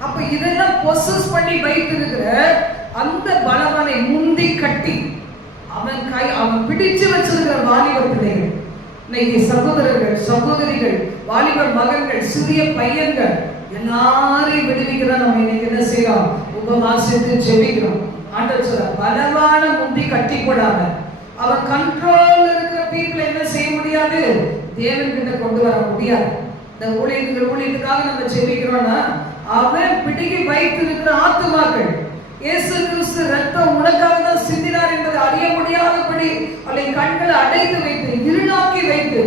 அப்ப இதெல்லாம் பொசஸ் பண்ணி வைத்து இருக்கிற அந்த பலவானை முந்தி கட்டி அவன் பிடிச்சு வச்சிருக்கிற வாலிப பிள்ளைகள், இன்னைக்கு சகோதரர்கள், சகோதரிகள், வாலிப மகன்கள், சிறிய பையன்கள் எல்லாரையும் விடுவிக்கிறோம். நம்ம இன்னைக்கு என்ன செய்யறோம்? உபவாசித்து ஜெபிக்கிறோம். ஆண்டவர் சொல்ற பலவான முந்தி கட்டி போடாம அவர் கண்ட்ரோல் இருக்கிற பீப்புளை என்ன செய்ய முடியாது? தேவன் கிட்ட கொண்டு வர முடியாது. இந்த ஊழியத்துக்காக நம்ம ஜெபிக்கிறோம்னா அவன் பிடிகி வைத்து இருக்கிற ஆத்துமாக்கள் இயேசு கிறிஸ்து ரத்தம் உனக்காக தான் சிந்தினார் என்பதை அறிய முடியாதபடி அவளை கண்களை அடைத்து வைத்து இருளாக்கி வைத்து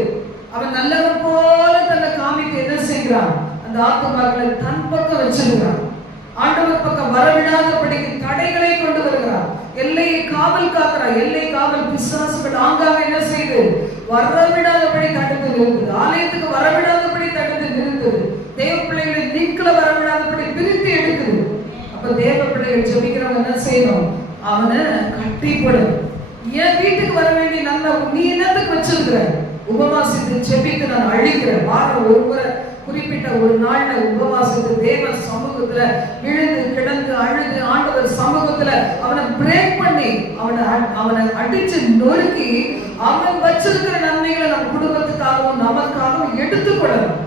அவன் நல்லவன் போல தன்னை காமித்து என்ன செய்கிறான்? அந்த ஆத்துமாக்களை தன் பக்கம் வச்சிருக்கிறான். ஆண்டவர் பக்கம் வரவிடாதபடிக்கு தடைகளை கொண்டு வருகிறார். எல்லையை காவல் காக்கிறார். எல்லை காவல் பிசாசுகள் ஆங்காக என்ன செய்து வரவிடாதபடி தடுத்து நிறுத்துது. ஆலயத்துக்கு வரவிடாதபடி தடுத்து நிறுத்துது. தேவ பிள்ளைகளை நீக்கல வரவிடாதபடி பிரித்து எடுக்குது. அப்ப தேவ பிள்ளைகள் ஜெபிக்கிறவங்க என்ன செய்யணும்? அவனை கட்டிப்படும். என் வீட்டுக்கு வர வேண்டிய நல்ல நீ என்னத்துக்கு வச்சிருக்கிற? உபவாசித்து ஜெபித்து நான் அழிக்கிறேன். வாரம் ஒரு முறை குறிப்பிட்ட ஒரு நாள்ல உபவாசித்து தேவ சமூகத்துல விழுந்து கிடந்து அழுது ஆண்டவர் சமூகத்துல அவனை பிரேக் பண்ணி அவனை அடிச்சு நொறுக்கி அவன் வச்சிருக்கிற நன்மைகளை நம்ம குடும்பத்துக்காகவும் நமக்காகவும் எடுத்துக்கொள்ளணும்.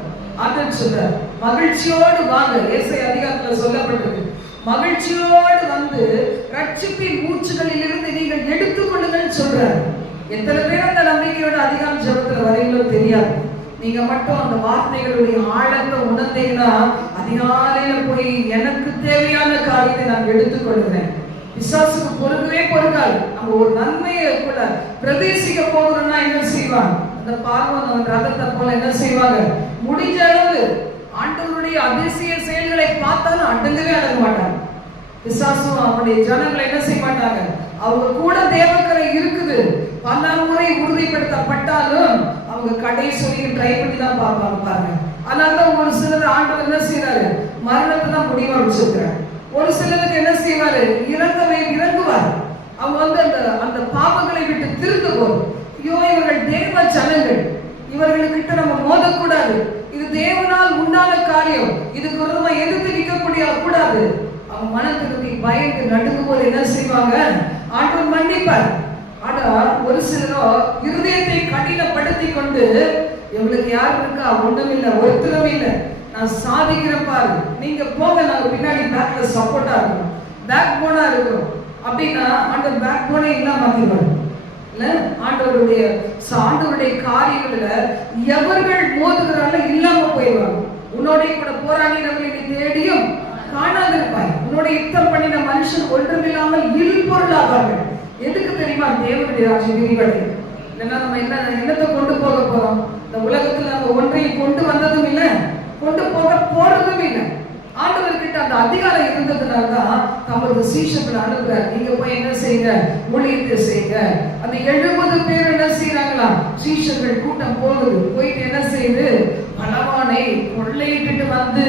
அதன் சொல்ற மகிழ்ச்சியோடு வாங்க. ஏசாயா அதிகாரத்துல சொல்லப்பட்டிருக்கு, மகிழ்ச்சியோடு வந்து ரட்சிப்பின் மூச்சுகளில் இருந்து நீங்கள் எடுத்துக்கொள்ளுங்கள் சொல்ற. எத்தனை பேர் அந்த நம்பிக்கையோட அதிகாரம் ஜெபத்துல வரையிலோ தெரியாது. நீங்க மட்டும் அந்த வார்த்தைகளுடைய ஆழத்தை உணர்ந்தீங்கன்னா அதிகாலையில போய் எனக்கு தேவையான காரியத்தை நான் எடுத்துக்கொள்கிறேன். பிசாசுக்கு பொறுக்கவே பொறுக்காது. நம்ம ஒரு நன்மையை கூட பிரவேசிக்க போகிறோம்னா என்ன செய்வாங்க? அந்த பார்வன் அவன் ரதத்தை போல என்ன செய்வாங்க? முடிஞ்ச அளவு ஆண்டவருடைய அதிசய செயல்களை பார்த்தாலும் அடங்கவே அடங்க மாட்டாங்க. பிசாசும் அவனுடைய ஜனங்களை என்ன செய்ய மாட்டாங்க? அவங்க கூட தேவக்கரை இருக்குது, பல முறை உறுதிப்படுத்தப்பட்டாலும் அவங்க கடைசி வரைக்கும் ட்ரை பண்ணி தான் பார்ப்பாங்க பாருங்க. அதனாலதான் ஒரு சிலர் ஆண்டவர் என்ன செய்யறாரு? மரணத்தை தான் முடிவா வச்சிருக்கிறார். ஒரு சிலருக்கு என்ன செய்வாரு? இறங்குவார். அவங்க வந்து அந்த பாவங்களை விட்டு திருந்த போதும். ஐயோ இவர்கள் தேவ ஜனங்கள், இவர்களுக்கிட்ட நம்ம மோதக்கூடாது, இது தேவனால் உண்டான காரியம், இதுக்கு விரோதமா எதிர்த்து நிற்க கூடாது. அவங்க மனத்துக்கு பயந்து நடுங்கும் போது என்ன செய்வாங்க? ஆண்டவர் மன்னிப்பார். ஆனா ஒரு சிலரோ இருதயத்தை கடினப்படுத்தி கொண்டு இவங்களுக்கு யார் இருக்கா? ஒண்ணும் இல்லை, ஒருத்தரும் இல்லை, நான் சாதிக்கிறேன் பாரு, நீங்க போங்க, நாங்க பின்னாடி பேக்ல சப்போர்ட்டா இருக்கணும், பேக் போனா இருக்கிறோம் அப்படின்னா ஆண்டவர் பேக் போனே இல்லாம மாத்திடுவாரு. இல்ல ஆண்டவருடைய காரியங்கள்ல எவர்கள் மோதுகிறாரோ இல்லாம போயிடுவாங்க. உன்னோட கூட போராடினவர்களை நீ தேடியும் காணாதிருப்பாய். உன்னோட யுத்தம் பண்ணின மனுஷன் ஒன்றுமில்லாமல் இல்பொருளாவார்கள். எதுக்கு தெரியுமா? தேவனுடைய ராஜ்யம் விரிவடையும். இல்லைன்னா நம்ம என்னத்தை கொண்டு போக போறோம்? இந்த உலகத்துல நம்ம ஒன்றையும் கொண்டு வந்ததும் இல்லை, கொண்டு போக போறதும் இல்லை. ஆண்டவர்கிட்ட அந்த அதிகாரம் இருந்ததுனால்தான் தமது சீஷர்கள் அனுப்புறார். நீங்க போய் என்ன செய்யுங்க? ஊழியத்தை செய்யுங்க. அந்த 70 பேர் என்ன செய்யறாங்களா? சீஷர்கள் கூட்டம் போகுது. போயிட்டு என்ன செய்யுது? பலவானை கொள்ளையிட்டு வந்து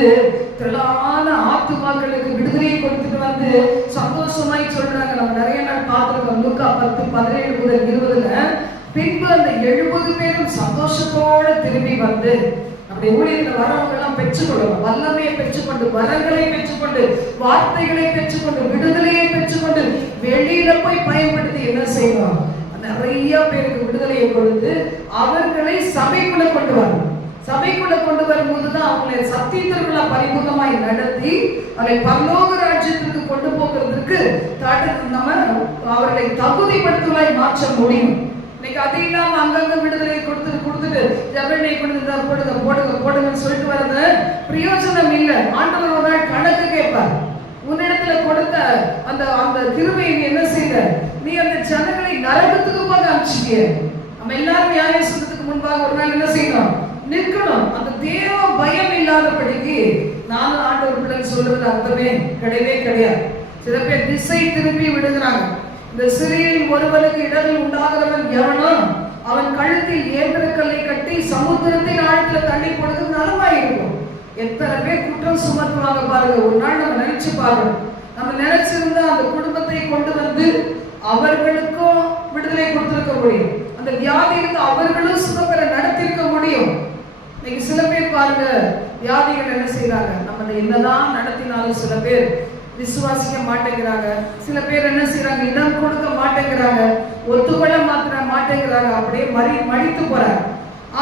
திரளான ஆத்துமாக்களுக்கு விடுதலையை கொடுத்துட்டு வந்து சந்தோஷமாய் சொல்றாங்க. நம்ம நிறைய நாள் பார்த்துருக்கோம். லூக்கா 10:17 முதல் 20ல பின்பு அந்த 70 பேரும் சந்தோஷத்தோட திரும்பி வந்து அப்படி ஊழியத்துல வரவங்க எல்லாம் பெற்றுக்கொள்ளணும். வல்லமையை பெற்றுக்கொண்டு, வரங்களை பெற்றுக்கொண்டு, வார்த்தைகளை பெற்றுக்கொண்டு, விடுதலையை பெற்றுக்கொண்டு வெளியில போய் பயன்படுத்தி என்ன செய்வோம்? நிறைய பேருக்கு விடுதலையை கொடுத்து அவர்களை சபைக்குள்ள கொண்டு வரணும். சபைக்குள்ள கொண்டு வரும்போதுதான் அவங்களை சத்தியத்திற்குள்ள பரிபூர்ணமாய் நடத்தி அவரை பரலோக ராஜ்யத்திற்கு கொண்டு போகிறதுக்கு நம்ம அவர்களை தகுதிப்படுத்துவதாய் மாற்ற முடியும். இன்னைக்கு அது இல்லாம அங்கங்க விடுதலை கொடுத்துட்டு ஜபனை கொடுத்து போடுங்கன்னு சொல்லிட்டு வர்றது பிரயோஜனம் இல்லை. ஆண்டவர் ஒரு நாள் கணக்கு கேட்பார். உன்னிடத்துல கொடுத்த அந்த கிருபையை நீ என்ன செய்த? நீ அந்த ஜனங்களை நரகத்துக்கு போக அனுப்பிச்சிட்டிய. நம்ம எல்லாரும் நியாயத்துக்கு முன்பாக ஒரு நாள் என்ன செய்யணும்? நிற்கணும். அந்த தேவ பயம் இல்லாதபடிக்கு நானும் ஆண்டவர் பிள்ளைன்னு சொல்றது அர்த்தமே கிடையவே கிடையாது. சில பேர் திசை திருப்பி விடுகிறாங்க. இந்த சிறியில் ஒருவனுக்கு இடர்கள் உண்டாகிறவன் எவனோ அவன் கழுத்தில் ஏந்திரக்கல்லை கட்டி சமுத்திரத்தின் ஆழத்துல தண்ணி போடுறது நலமாயிருக்கும். எத்தனை பேர் குற்றம் சுமத்துவாங்க பாருங்க. ஒரு நாள் நம்ம நினைச்சு பார்க்கணும். நம்ம நினைச்சிருந்தா அந்த குடும்பத்தை கொண்டு வந்து அவர்களுக்கும் விடுதலை கொடுத்திருக்க முடியும். அந்த வியாதி இருந்து அவர்களும் சுகப்பெற நடத்திருக்க முடியும். இன்னைக்கு சில பேர் பாருங்க, வியாதிகள் என்ன செய்யறாங்க? நம்ம என்னதான் நடத்தினாலும் சில பேர் விசுவாசிக்க மாட்டேங்கிறாங்க. சில பேர் என்ன செய்யறாங்க? இடம் கொடுக்க மாட்டேங்கிறாங்க, ஒத்துக்கொள்ள மாட்டேங்கிறாங்க. அப்படியே மடித்து போறாங்க.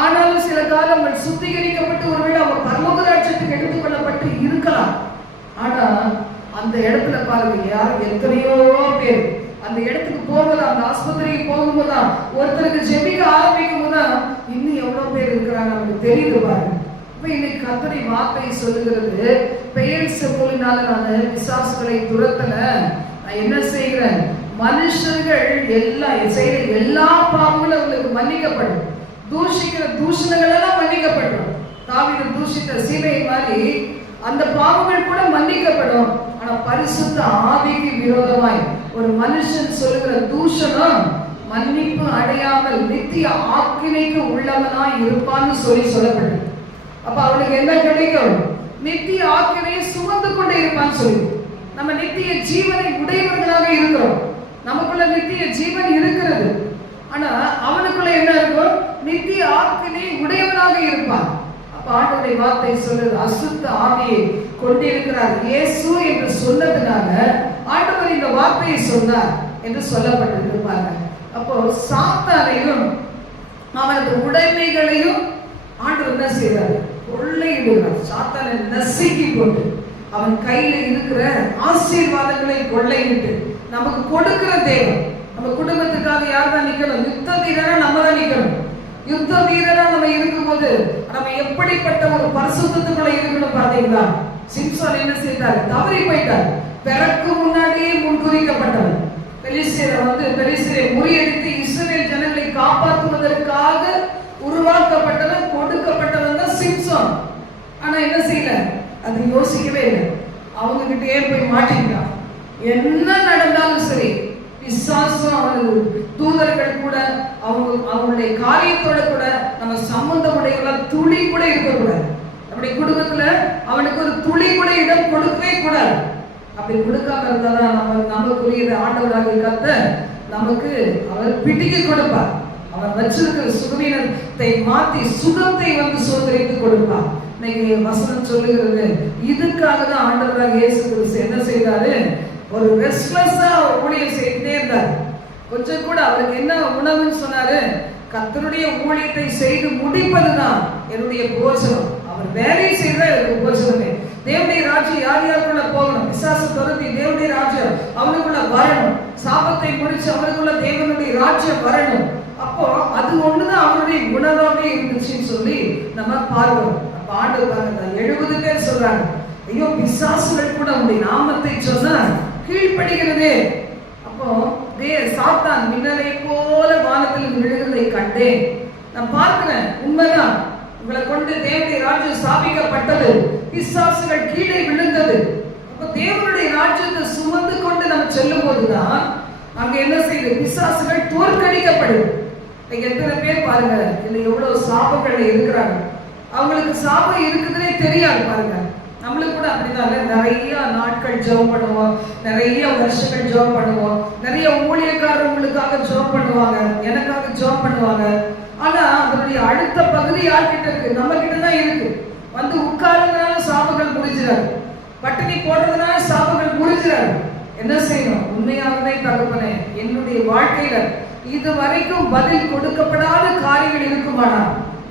ஆனாலும் சில காலங்கள் சுத்திகரிக்கப்பட்டு ஒருவேளை அவர் பரலோக ராஜ்யத்துக்கு எடுத்துக் கொள்ளப்பட்டு இருக்கலாம். ஆனா அந்த இடத்துல பாருங்க, யார் எத்தனையோ பேர் அந்த இடத்துக்கு போகும்போது, அந்த ஆஸ்பத்திரிக்கு போகும்போது, ஒருத்தருக்கு ஜெபிக்க ஆரம்பிக்கும் போது இன்னும் எவ்வளவு பேர் இருக்கிறாங்க நமக்கு தெரியுது பாருங்க. இப்ப இன்னைக்கு கர்த்தருடைய வார்த்தை சொல்லுகிறது, பெயல்செபூலினால நான் பிசாசுகளை துரத்தல, நான் என்ன செய்கிறேன், மனுஷர்கள் செய்யற எல்லா பாவங்களும் அவங்களுக்கு மன்னிக்கப்படும், தூஷிக்கிற தூஷணங்கள் எல்லாம் மன்னிக்கப்படும். தாவீது தூஷித்த சீமை மாதிரி அந்த பாவங்கள் கூட மன்னிக்கப்படும். ஆனா பரிசுத்த ஆவிக்கு விரோதமாய் ஒரு மனுஷன் சொல்லுகிற தூஷணம் மன்னிப்பு அடையாமல் நித்திய ஆக்கினைக்கு உள்ளவனாய் இருப்பான்னு சொல்லப்பட்டது. அப்ப அவனுக்கு என்ன கிடைக்கும்? நித்திய ஆக்கினையை சுமந்து கொண்டே இருப்பான்னு சொல்லி. நம்ம நித்திய ஜீவனை உடையவர்களாக இருக்கிறோம். நமக்குள்ள நித்திய ஜீவன் இருக்கிறது. ஆனா அவனுக்குள்ள என்ன இருக்கும்? நித்திய ஆக்கினை உடையவனாக இருப்பான். அப்ப ஆண்டவருடைய வார்த்தை சொல்றது, அசுத்த ஆவியை கொண்டிருக்கிறார் இயேசு என்று சொன்னதுனால ஆண்டவர் இந்த வார்த்தையை சொன்னார் என்று சொல்லப்பட்டிருப்பாங்க. அப்போ சாத்தானையும் அவனது உடைமைகளையும் ஆண்டவர் என்ன செய்வார்? கொள்ளையிடுகிறார். சாத்தானை நசுக்கி போட்டு அவன் கையில இருக்கிற ஆசீர்வாதங்களை கொள்ளையிட்டு நமக்கு கொடுக்கிற தேவன். நம்ம குடும்பத்துக்காக யார் தான் நிக்கணும்? யுத்த வீரரா நம்ம தான் நிக்கணும். யுத்த வீரரா நம்ம இருக்கும்போது நம்ம எப்படிப்பட்ட ஒரு பரிசுத்தத்துக்குள்ள இருக்கணும் பாத்தீங்களா? சிம்சோன் என்ன செய்தார்? தவறி போயிட்டார். பிறக்கு முன்னாடியே முன்குறிக்கப்பட்டவர். பெலிஸ்தரை முறியடித்து இஸ்ரவேல் ஜனங்களை காப்பாற்றுவதற்காக உருவாக்கப்பட்டவன், கொடுக்கப்பட்டவன் தான் சிம்சோன். ஆனா என்ன செய்யல? அது யோசிக்கவே இல்லை. அவங்க கிட்டே போய் மாட்டிக்கிட்டான். என்ன நடந்தாலும் சரி, பிசாசும் அவனது தூதர்கள் கூட அவங்களுடைய காரியத்தோட கூட நம்ம சம்பந்தமுடைய துளி கூட இருக்கக்கூடாது. நம்முடைய குடும்பத்துல அவனுக்கு ஒரு துளி கூட இடம் கொடுக்கவே கூடாது. அப்படி கொடுக்காம இருந்தாதான் நமக்குரிய ஆண்டவராக கர்த்தர் நமக்கு அவர் பிடிக்க கொடுப்பார். அவர் வச்சிருக்கிற சுகவீனத்தை மாத்தி சுகத்தை சோதரித்து கொடுப்பார். இன்னைக்கு வசனம் சொல்லுகிறது, இதுக்காக தான் ஆண்டவராக இயேசு கிறிஸ்து என்ன செய்தாரு? ஒரு ரெஸ்ட்லெஸ்ஸா ஊழியம் செய்தே இருந்தார். கொஞ்சம் கூட அவருக்கு என்ன உணவுன்னு சொன்னாரு? கர்த்தருடைய ஊழியத்தை செய்து முடிப்பதுதான் என்னுடைய போஜனம். அவர் வேலை செய்த எனக்கு போஜனமே. தேவனுடைய ராஜ்யம் யார் யாருக்குள்ள போகணும்? பிசாசு துரத்தி தேவனுடைய ராஜ்யம் அவனுக்குள்ள வரணும். சாபத்தை முடிச்சு அவனுக்குள்ள தேவனுடைய ராஜ்யம் வரணும். அப்போ அது ஒண்ணுதான் அவருடைய உணவாகவே இருந்துச்சுன்னு சொல்லி நம்ம பார்க்கிறோம். அப்ப ஆண்டவர் பாருங்க, 70 பேர் சொல்றாங்க, ஐயோ பிசாசுகள் கூட உங்களுடைய நாமத்தை சொன்னா கீழ்ப்படுகிறதே. அப்போ சாத்தான் மின்னலை போல வானத்தில் விழுகிறதை கண்டேன். நான் பார்க்கிறேன், உண்மைதான். உங்களை கொண்டு தேவனுடைய ராஜ்யம் ஸ்தாபிக்கப்பட்டது, பிசாசுகள் கீழே விழுந்தது. அப்ப தேவனுடைய ராஜ்யத்தை சுமந்து கொண்டு நம்ம செல்லும் போதுதான் அங்க என்ன செய்யுது? பிசாசுகள் தோற்கடிக்கப்படுது. எத்தனை பேர் பாருங்க, இதுல எவ்வளவு சாபங்கள் இருக்கிறாங்க. அவங்களுக்கு சாபம் இருக்குதுன்னே தெரியாது பாருங்க. நம்மளுக்கு கூட அப்படிதான். நிறைய நாட்கள் ஜெபம் பண்ணுவோம், நிறைய வருஷங்கள் ஜெபம் பண்ணுவோம், நிறைய ஊழியக்காரர்களுக்காக ஜெபம் பண்ணுவாங்க, எனக்காக ஜெபம் பண்ணுவாங்க. ஆனா அதனுடைய அடுத்த பகுதி யார்கிட்ட இருக்கு? நம்ம கிட்ட தான் இருக்கு. உட்கார்றதுனால சாபங்கள் முடிஞ்சிடாது, பட்டினி போடுறதுனால சாபங்கள் முடிஞ்சிடாது. என்ன செய்யணும்? உண்மையாகவே தகப்பனே, என்னுடைய வாழ்க்கையில இது வரைக்கும் பதில் கொடுக்கப்படாத காரியங்கள் இருக்குமானா,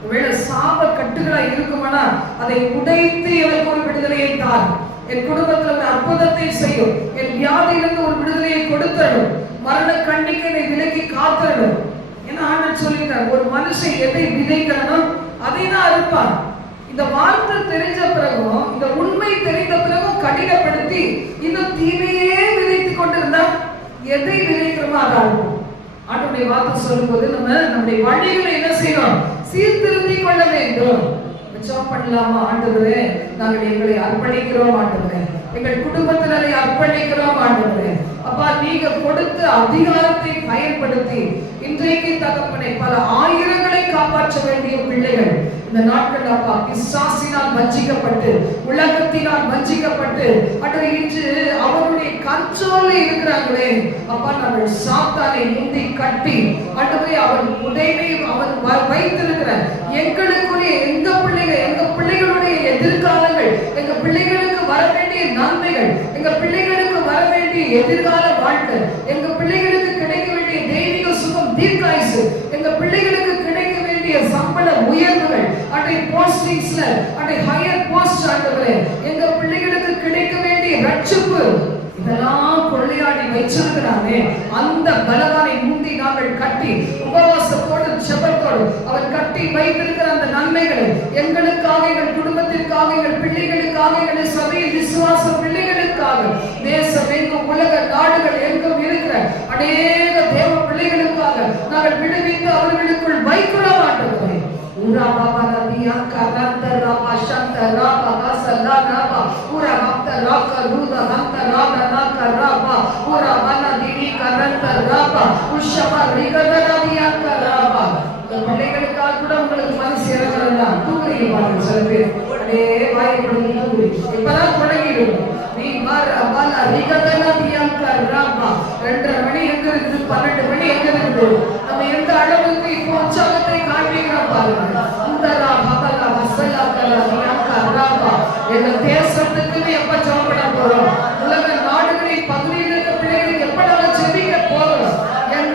ஒருவேளை சாப கட்டுகளா இருக்குமானா, அதை உடைத்து எனக்கு ஒரு விடுதலையை தார். என் குடும்பத்தில் ஒரு அற்புதத்தை செய்யும். என் வியாதியிலிருந்து ஒரு விடுதலையை கொடுத்தரும். மரண கண்ணிக்கை விலக்கி காத்தரும். ஏன்னா ஆண்டவர் சொல்லிட்டார், ஒரு மனுஷன் எதை விதைக்கணும் அதை தான் அறுப்பான். இந்த வார்த்தை தெரிஞ்ச பிறகும், இந்த உண்மை தெரிந்த பிறகும் கடினப்படுத்தி இன்னும் தீமையே விதைத்துக் கொண்டிருந்தா எதை விதைக்கிறோமோ அதை அறுப்போம். ஆண்டவருடைய வார்த்தை சொல்லும் போது நம்முடைய வழிகளை என்ன செய்யணும்? சீர்திருத்திக் கொள்ள வேண்டும். ஜெபம் பண்ணலாமா? ஆண்டவரே, நாங்கள் எங்களை அர்ப்பணிக்கிறோம் ஆண்டவரே, எங்கள் குடும்பத்தினரை அர்ப்பணிக்கிறோம் ஆண்டவரே. அப்பா, நீங்க கொடுத்த அதிகாரத்தை பயன்படுத்தி இன்றைக்கு தகப்பனை பல ஆயிரங்களை காப்பாற்ற வேண்டிய பிள்ளைகள் இந்த நாட்கள் அப்பா பிசாசினால் வஞ்சிக்கப்பட்டு, உலகத்தினால் வஞ்சிக்கப்பட்டு, இன்று அவருடைய கண்ட்ரோல்ல இருக்கிறாங்களே அப்பா, நாங்கள் சாத்தானை முந்தி கட்டி ஆண்டவரே அவன் உடைமை அவன் வைத்திருக்கிற எங்களுக்குரிய எங்க பிள்ளைகளுடைய எதிர்காலங்கள், எங்க பிள்ளைகளுக்கு வர வேண்டிய நன்மைகள், எங்க பிள்ளைகளுக்கு வர வேண்டிய எதிர்கால வாழ்க்கை, எங்க பிள்ளைகளுக்கு கிடைக்க வேண்டிய தெய்வீக சுகம், தீர்க்காயுசு, எங்க பிள்ளைகளுக்கு கிடைக்க வேண்டிய சம்பளம், போஸ்டிங்ஸ்ல அண்ட் ஹையர் போஸ்ட் ஆண்டவரே எங்க பிள்ளைகளுக்கு கிடைக்க வேண்டிய ரட்சிப்பு இதெல்லாம் கொள்ளையாடி வைச்சிருக்கிறானே அந்த பலவானை முந்தி நாங்கள் கட்டி உபவாசத்தோடு ஜெபத்தோடு அவர் கட்டி வைத்திருக்கிற அந்த நன்மைகளை எங்களுக்காக எங்கள் குடும்பத்திற்காக எங்கள் பிள்ளைகளுக்காக எங்கள் சபையில் விசுவாச பிள்ளைகளுக்காக தேசம் எங்கும் உலக நாடுகள் எங்கும் இருக்கிற அநேக தேவ பிள்ளைகளுக்காக நாங்கள் விடுவித்து அவர்களுக்குள் வைக்கிறோம் ஆண்டவரே. Ura baba nabiya karanta raba shanta raba basala raba ura bhakta raka ruda bhakta raba naka raba ura bana dini karanta raba ushama rigada nabiya karaba பிள்ளைகளுக்காக கூட உங்களுக்கு மனசு இறங்கலன்னா தூங்குறீங்க பாருங்க சில பேர் அப்படியே வாய்ப்படுத்தி தூங்குறீங்க. இப்பதான் தொடங்கிடுவோம். நீ மாற பால rigada nabiya karaba 2:30 மணி எங்க இருக்கு 12 மணி எங்க இருக்கு நம்ம எந்த அளவுக்கு இப்போ உற்சாகத்தை காண்பிக்கிறோம் பாருங்க. எங்க தேசத்துக்கு எப்ப ஜெபப்பட போறோம்? உலக நாடுகளின் பகுதியில் இருக்க பிள்ளைகளுக்கு எப்ப நாம ஜெபிக்க போறோம்?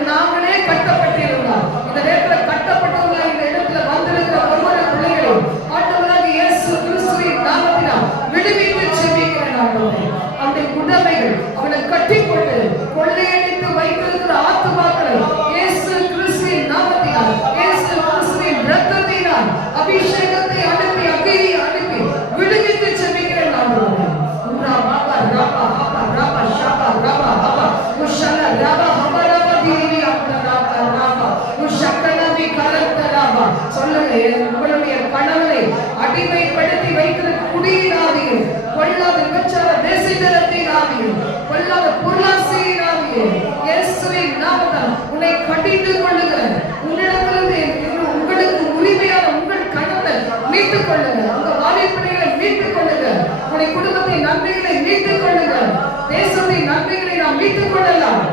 நாங்களே கட்டப்பட்டிருந்தோம். இந்த நேரத்தில் கட்டப்பட்டவங்க இந்த இடத்துல வந்திருக்கிற ஒவ்வொரு பிள்ளைகளும் ஆண்டவராக இயேசு கிறிஸ்துவின் நாமத்தினால் விடுவித்து ஜெபிக்கிறேன் ஆண்டவரே. அவருடைய உடைமைகள் அவனை கட்டிக்கொண்டு கொள்ளையடித்து வைத்திருக்கிற ஆத்துமாக்களை இயேசு கிறிஸ்துவின் நாமத்தினால் இயேசு கிறிஸ்துவின் இரத்தத்தினால் அபிஷேகத்தை அனுப்பி அக்கினி அனுப்பி விடுவித்து ஜெபிக்கிறேன் ஆண்டவரே. உரா பாபா ராபா பாபா ராபா ஷாபா ராபா பாபா உஷல ராபா பாபா ராபா தீவி அப்னா ராபா ராபா உஷக்கனவி கரத்த ராபா சொல்லுங்க. உங்களுடைய கணவனை அடிமைப்படுத்தி வைக்கிற குடியின் ஆவியும் கொள்ளாத விபச்சார வேசித்தனத்தின் ஆவியும் கொள்ளாத பொருளாசையின் ஆவியும் இயேசுவின் நாமத்தால் உன்னை கடிந்து கொள்ளுகிறேன். உன்னிடத்திலிருந்து உங்களுக்கு உரிமையான உங்கள் கணவனை மீட்டுக் கொள்ளுங்க. உங்க வாலிபனைகளை மீட்டுக் கொள்ளுங்க. உங்களுடைய குடும்பத்தின் நன்மைகளை மீட்டுக் கொள்ளுங்க. தேசத்தின் நன்மைகளை நாம் மீட்டுக் கொள்ளலாம்.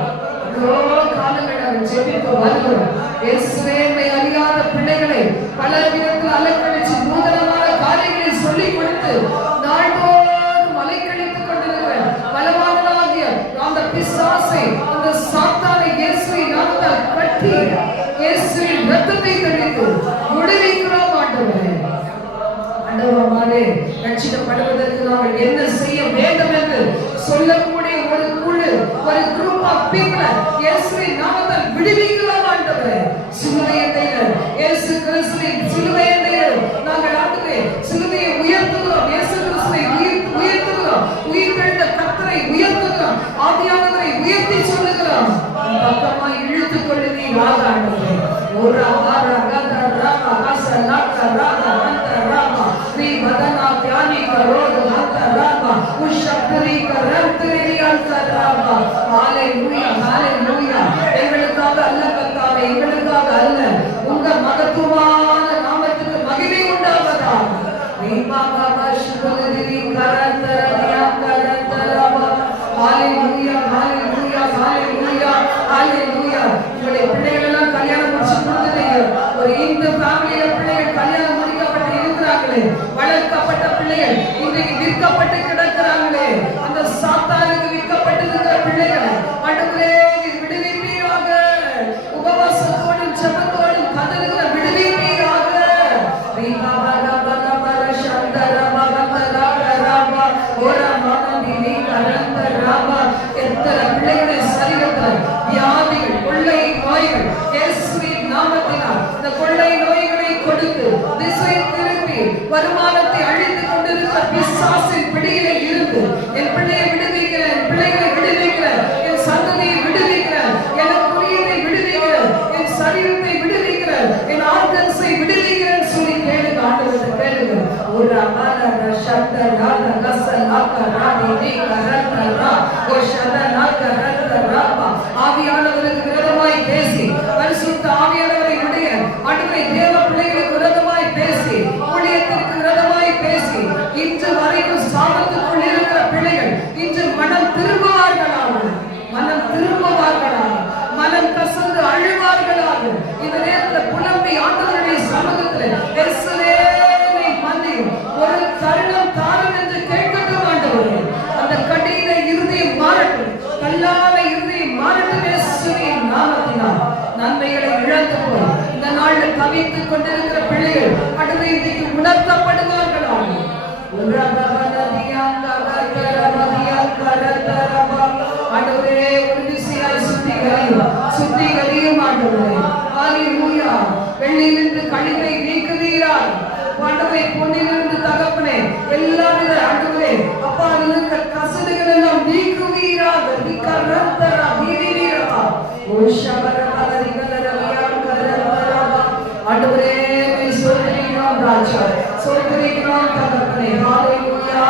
காலங்கள் நாங்கள் ஜெபித்து வருகிறோம். இயேசுவே அறியாத பிள்ளைகளை பல விதத்தில் அலக்கழிச்சு நூதனமான காரியங்களை சொல்லிக் கொடுத்து நாள்தோறும் அலைக்கழித்துக் கொண்டிருக்கிற பலவானாகிய அந்த பிசாசை அந்த சாத்தானை இயேசுவின் நாமத்தால் கட்டி இயேசுவின் இரத்தத்தை தெளித்து விடுவிக்கிறோம் ஆண்டவரே. ஆண்டவரே ரட்சிக்கப்படுவதற்கு நாங்கள் என்ன செய்ய வேண்டும் என்று சொல்லக்கூடிய ஒரு குழு ஒரு குரூப் ஆஃப் பீப்பிள் இயேசுவின் நாமத்தால் விடுவிக்கிறோம் ஆண்டவரே. சிலுவையையும் இயேசு கிறிஸ்துவின் சிலுவையையும் நாங்கள் ஆண்டவரே சிலுவையை உயர்த்துகிறோம். இயேசு கிறிஸ்துவை உயர்த்துகிறோம். உயிர்த்தெழுந்த கர்த்தரை உயர்த்துகிறோம். ஆவியானவரை உயர்த்தி சொல்லுகிறோம். பக்கமாய் இழுத்துக் கொள்ளுவீர் ஆண்டவரே. ஒரு எங்களுக்காக அல்ல கர்த்தாவே, எங்களுக்காக அல்ல, உங்க மகத்துவமான நாமத்துக்கு மகிமை உண்டாவதாக. உங்களுடைய பிள்ளைகள் எல்லாம் கல்யாணம் முடிச்சு கொடுத்துட்டீங்க. ஒரு இந்து ஃபேமிலியில பிள்ளைகள் கல்யாணம் முடிக்கப்பட்டு இருக்கிறாங்களே, வளர்க்கப்பட்ட பிள்ளைகள் இன்றைக்கு விற்கப்பட்டு கிடக்கிறாங்களே, அந்த சாத்தானுக்கு விற்கப்பட்டிருக்கிற பிள்ளைகளை ஆண்டவரே விடுவிப்பீராக. உபவாசத்தோடும் ஜெபத்தோடும் கதறுகிற விடுவிப்பீராக. எத்தனை பிள்ளைகளை சரீரத்தில் வியாதிகள் கொள்ளை நோய்கள் இயேசுவின் நாமத்தினால் இந்த கொள்ளை நோய்களை கொடுத்து திசை திருப்பி வருமானத்தை அழித்துக் கொண்டிருக்கிற பிசாசின் பிடியிலே இருந்து என் பிள்ளையை விடுவிக்கிறேன், என் பிள்ளைகளை விடுவிக்கிறேன், என் சந்ததியை விடுவிக்கிறேன், எனக்குரியதை விடுவிக்கிறேன், என் சரீரத்தை விடுவிக்கிறேன், என் ஆர்கன்ஸை விடுவிக்கிறேன் சொல்லி கேளுங்க. ஆண்டவரே கேளுங்க. ஒரு அமர சப்த ராத கசலாக ராதி நீ கரந்தரா ஓ ஷதனா கரந்தரா ஆவியானவருக்கு விரோதமாய் பேசி பரிசுத்த ஆவியானவரை உடைய ஆண்டவரே தேவ பிள்ளைகளுக்கு விரோதமாய் பேசி ஊழியத்திற்கு விரோதமாய் பேசி இன்று வரைக்கும் சாபத்துக்குள் இருக்கிற பிள்ளைகள் இன்று மனம் திரும்புவார்களாக, மனம் திரும்புவார்களாக, மனம் கசந்து அழுவார்களாக. இந்த நேரத்தில் புலம்பி ஆண்டவருடைய சமூகத்தில் இயேசுவே மன்னியும் ஒரு தருணம் தாரும் என்று கேட்கட்டும் ஆண்டவரே. அந்த கடின இருதயம் மாறட்டும், கல்லான இருதயம் மாறட்டும் இயேசுவின் நாமத்தினால். நன்மைகளை இழந்து போய் இந்த நாளில் தவித்துக் கொண்டிருக்கிற பிள்ளைகள் அடுத்த இன்றைக்கு உணர்த்த சுத்திகரியும் ஆண்டவரே. ஹalleluya. வெள்ளியிலிருந்து கழிவை நீக்குவீராக ஆண்டவரே. பொன்னிலிருந்து தகப்பனே எல்லாவித ஆண்டவரே அப்பா இருக்க கசடுகள் எல்லாம் நீக்குவீராக. விகரந்தர வீரீரா ஆண்டவரே சோதரிக்கிறோம் ராஜா, சோதரிக்கிறோம் தகப்பனே. ஹalleluya.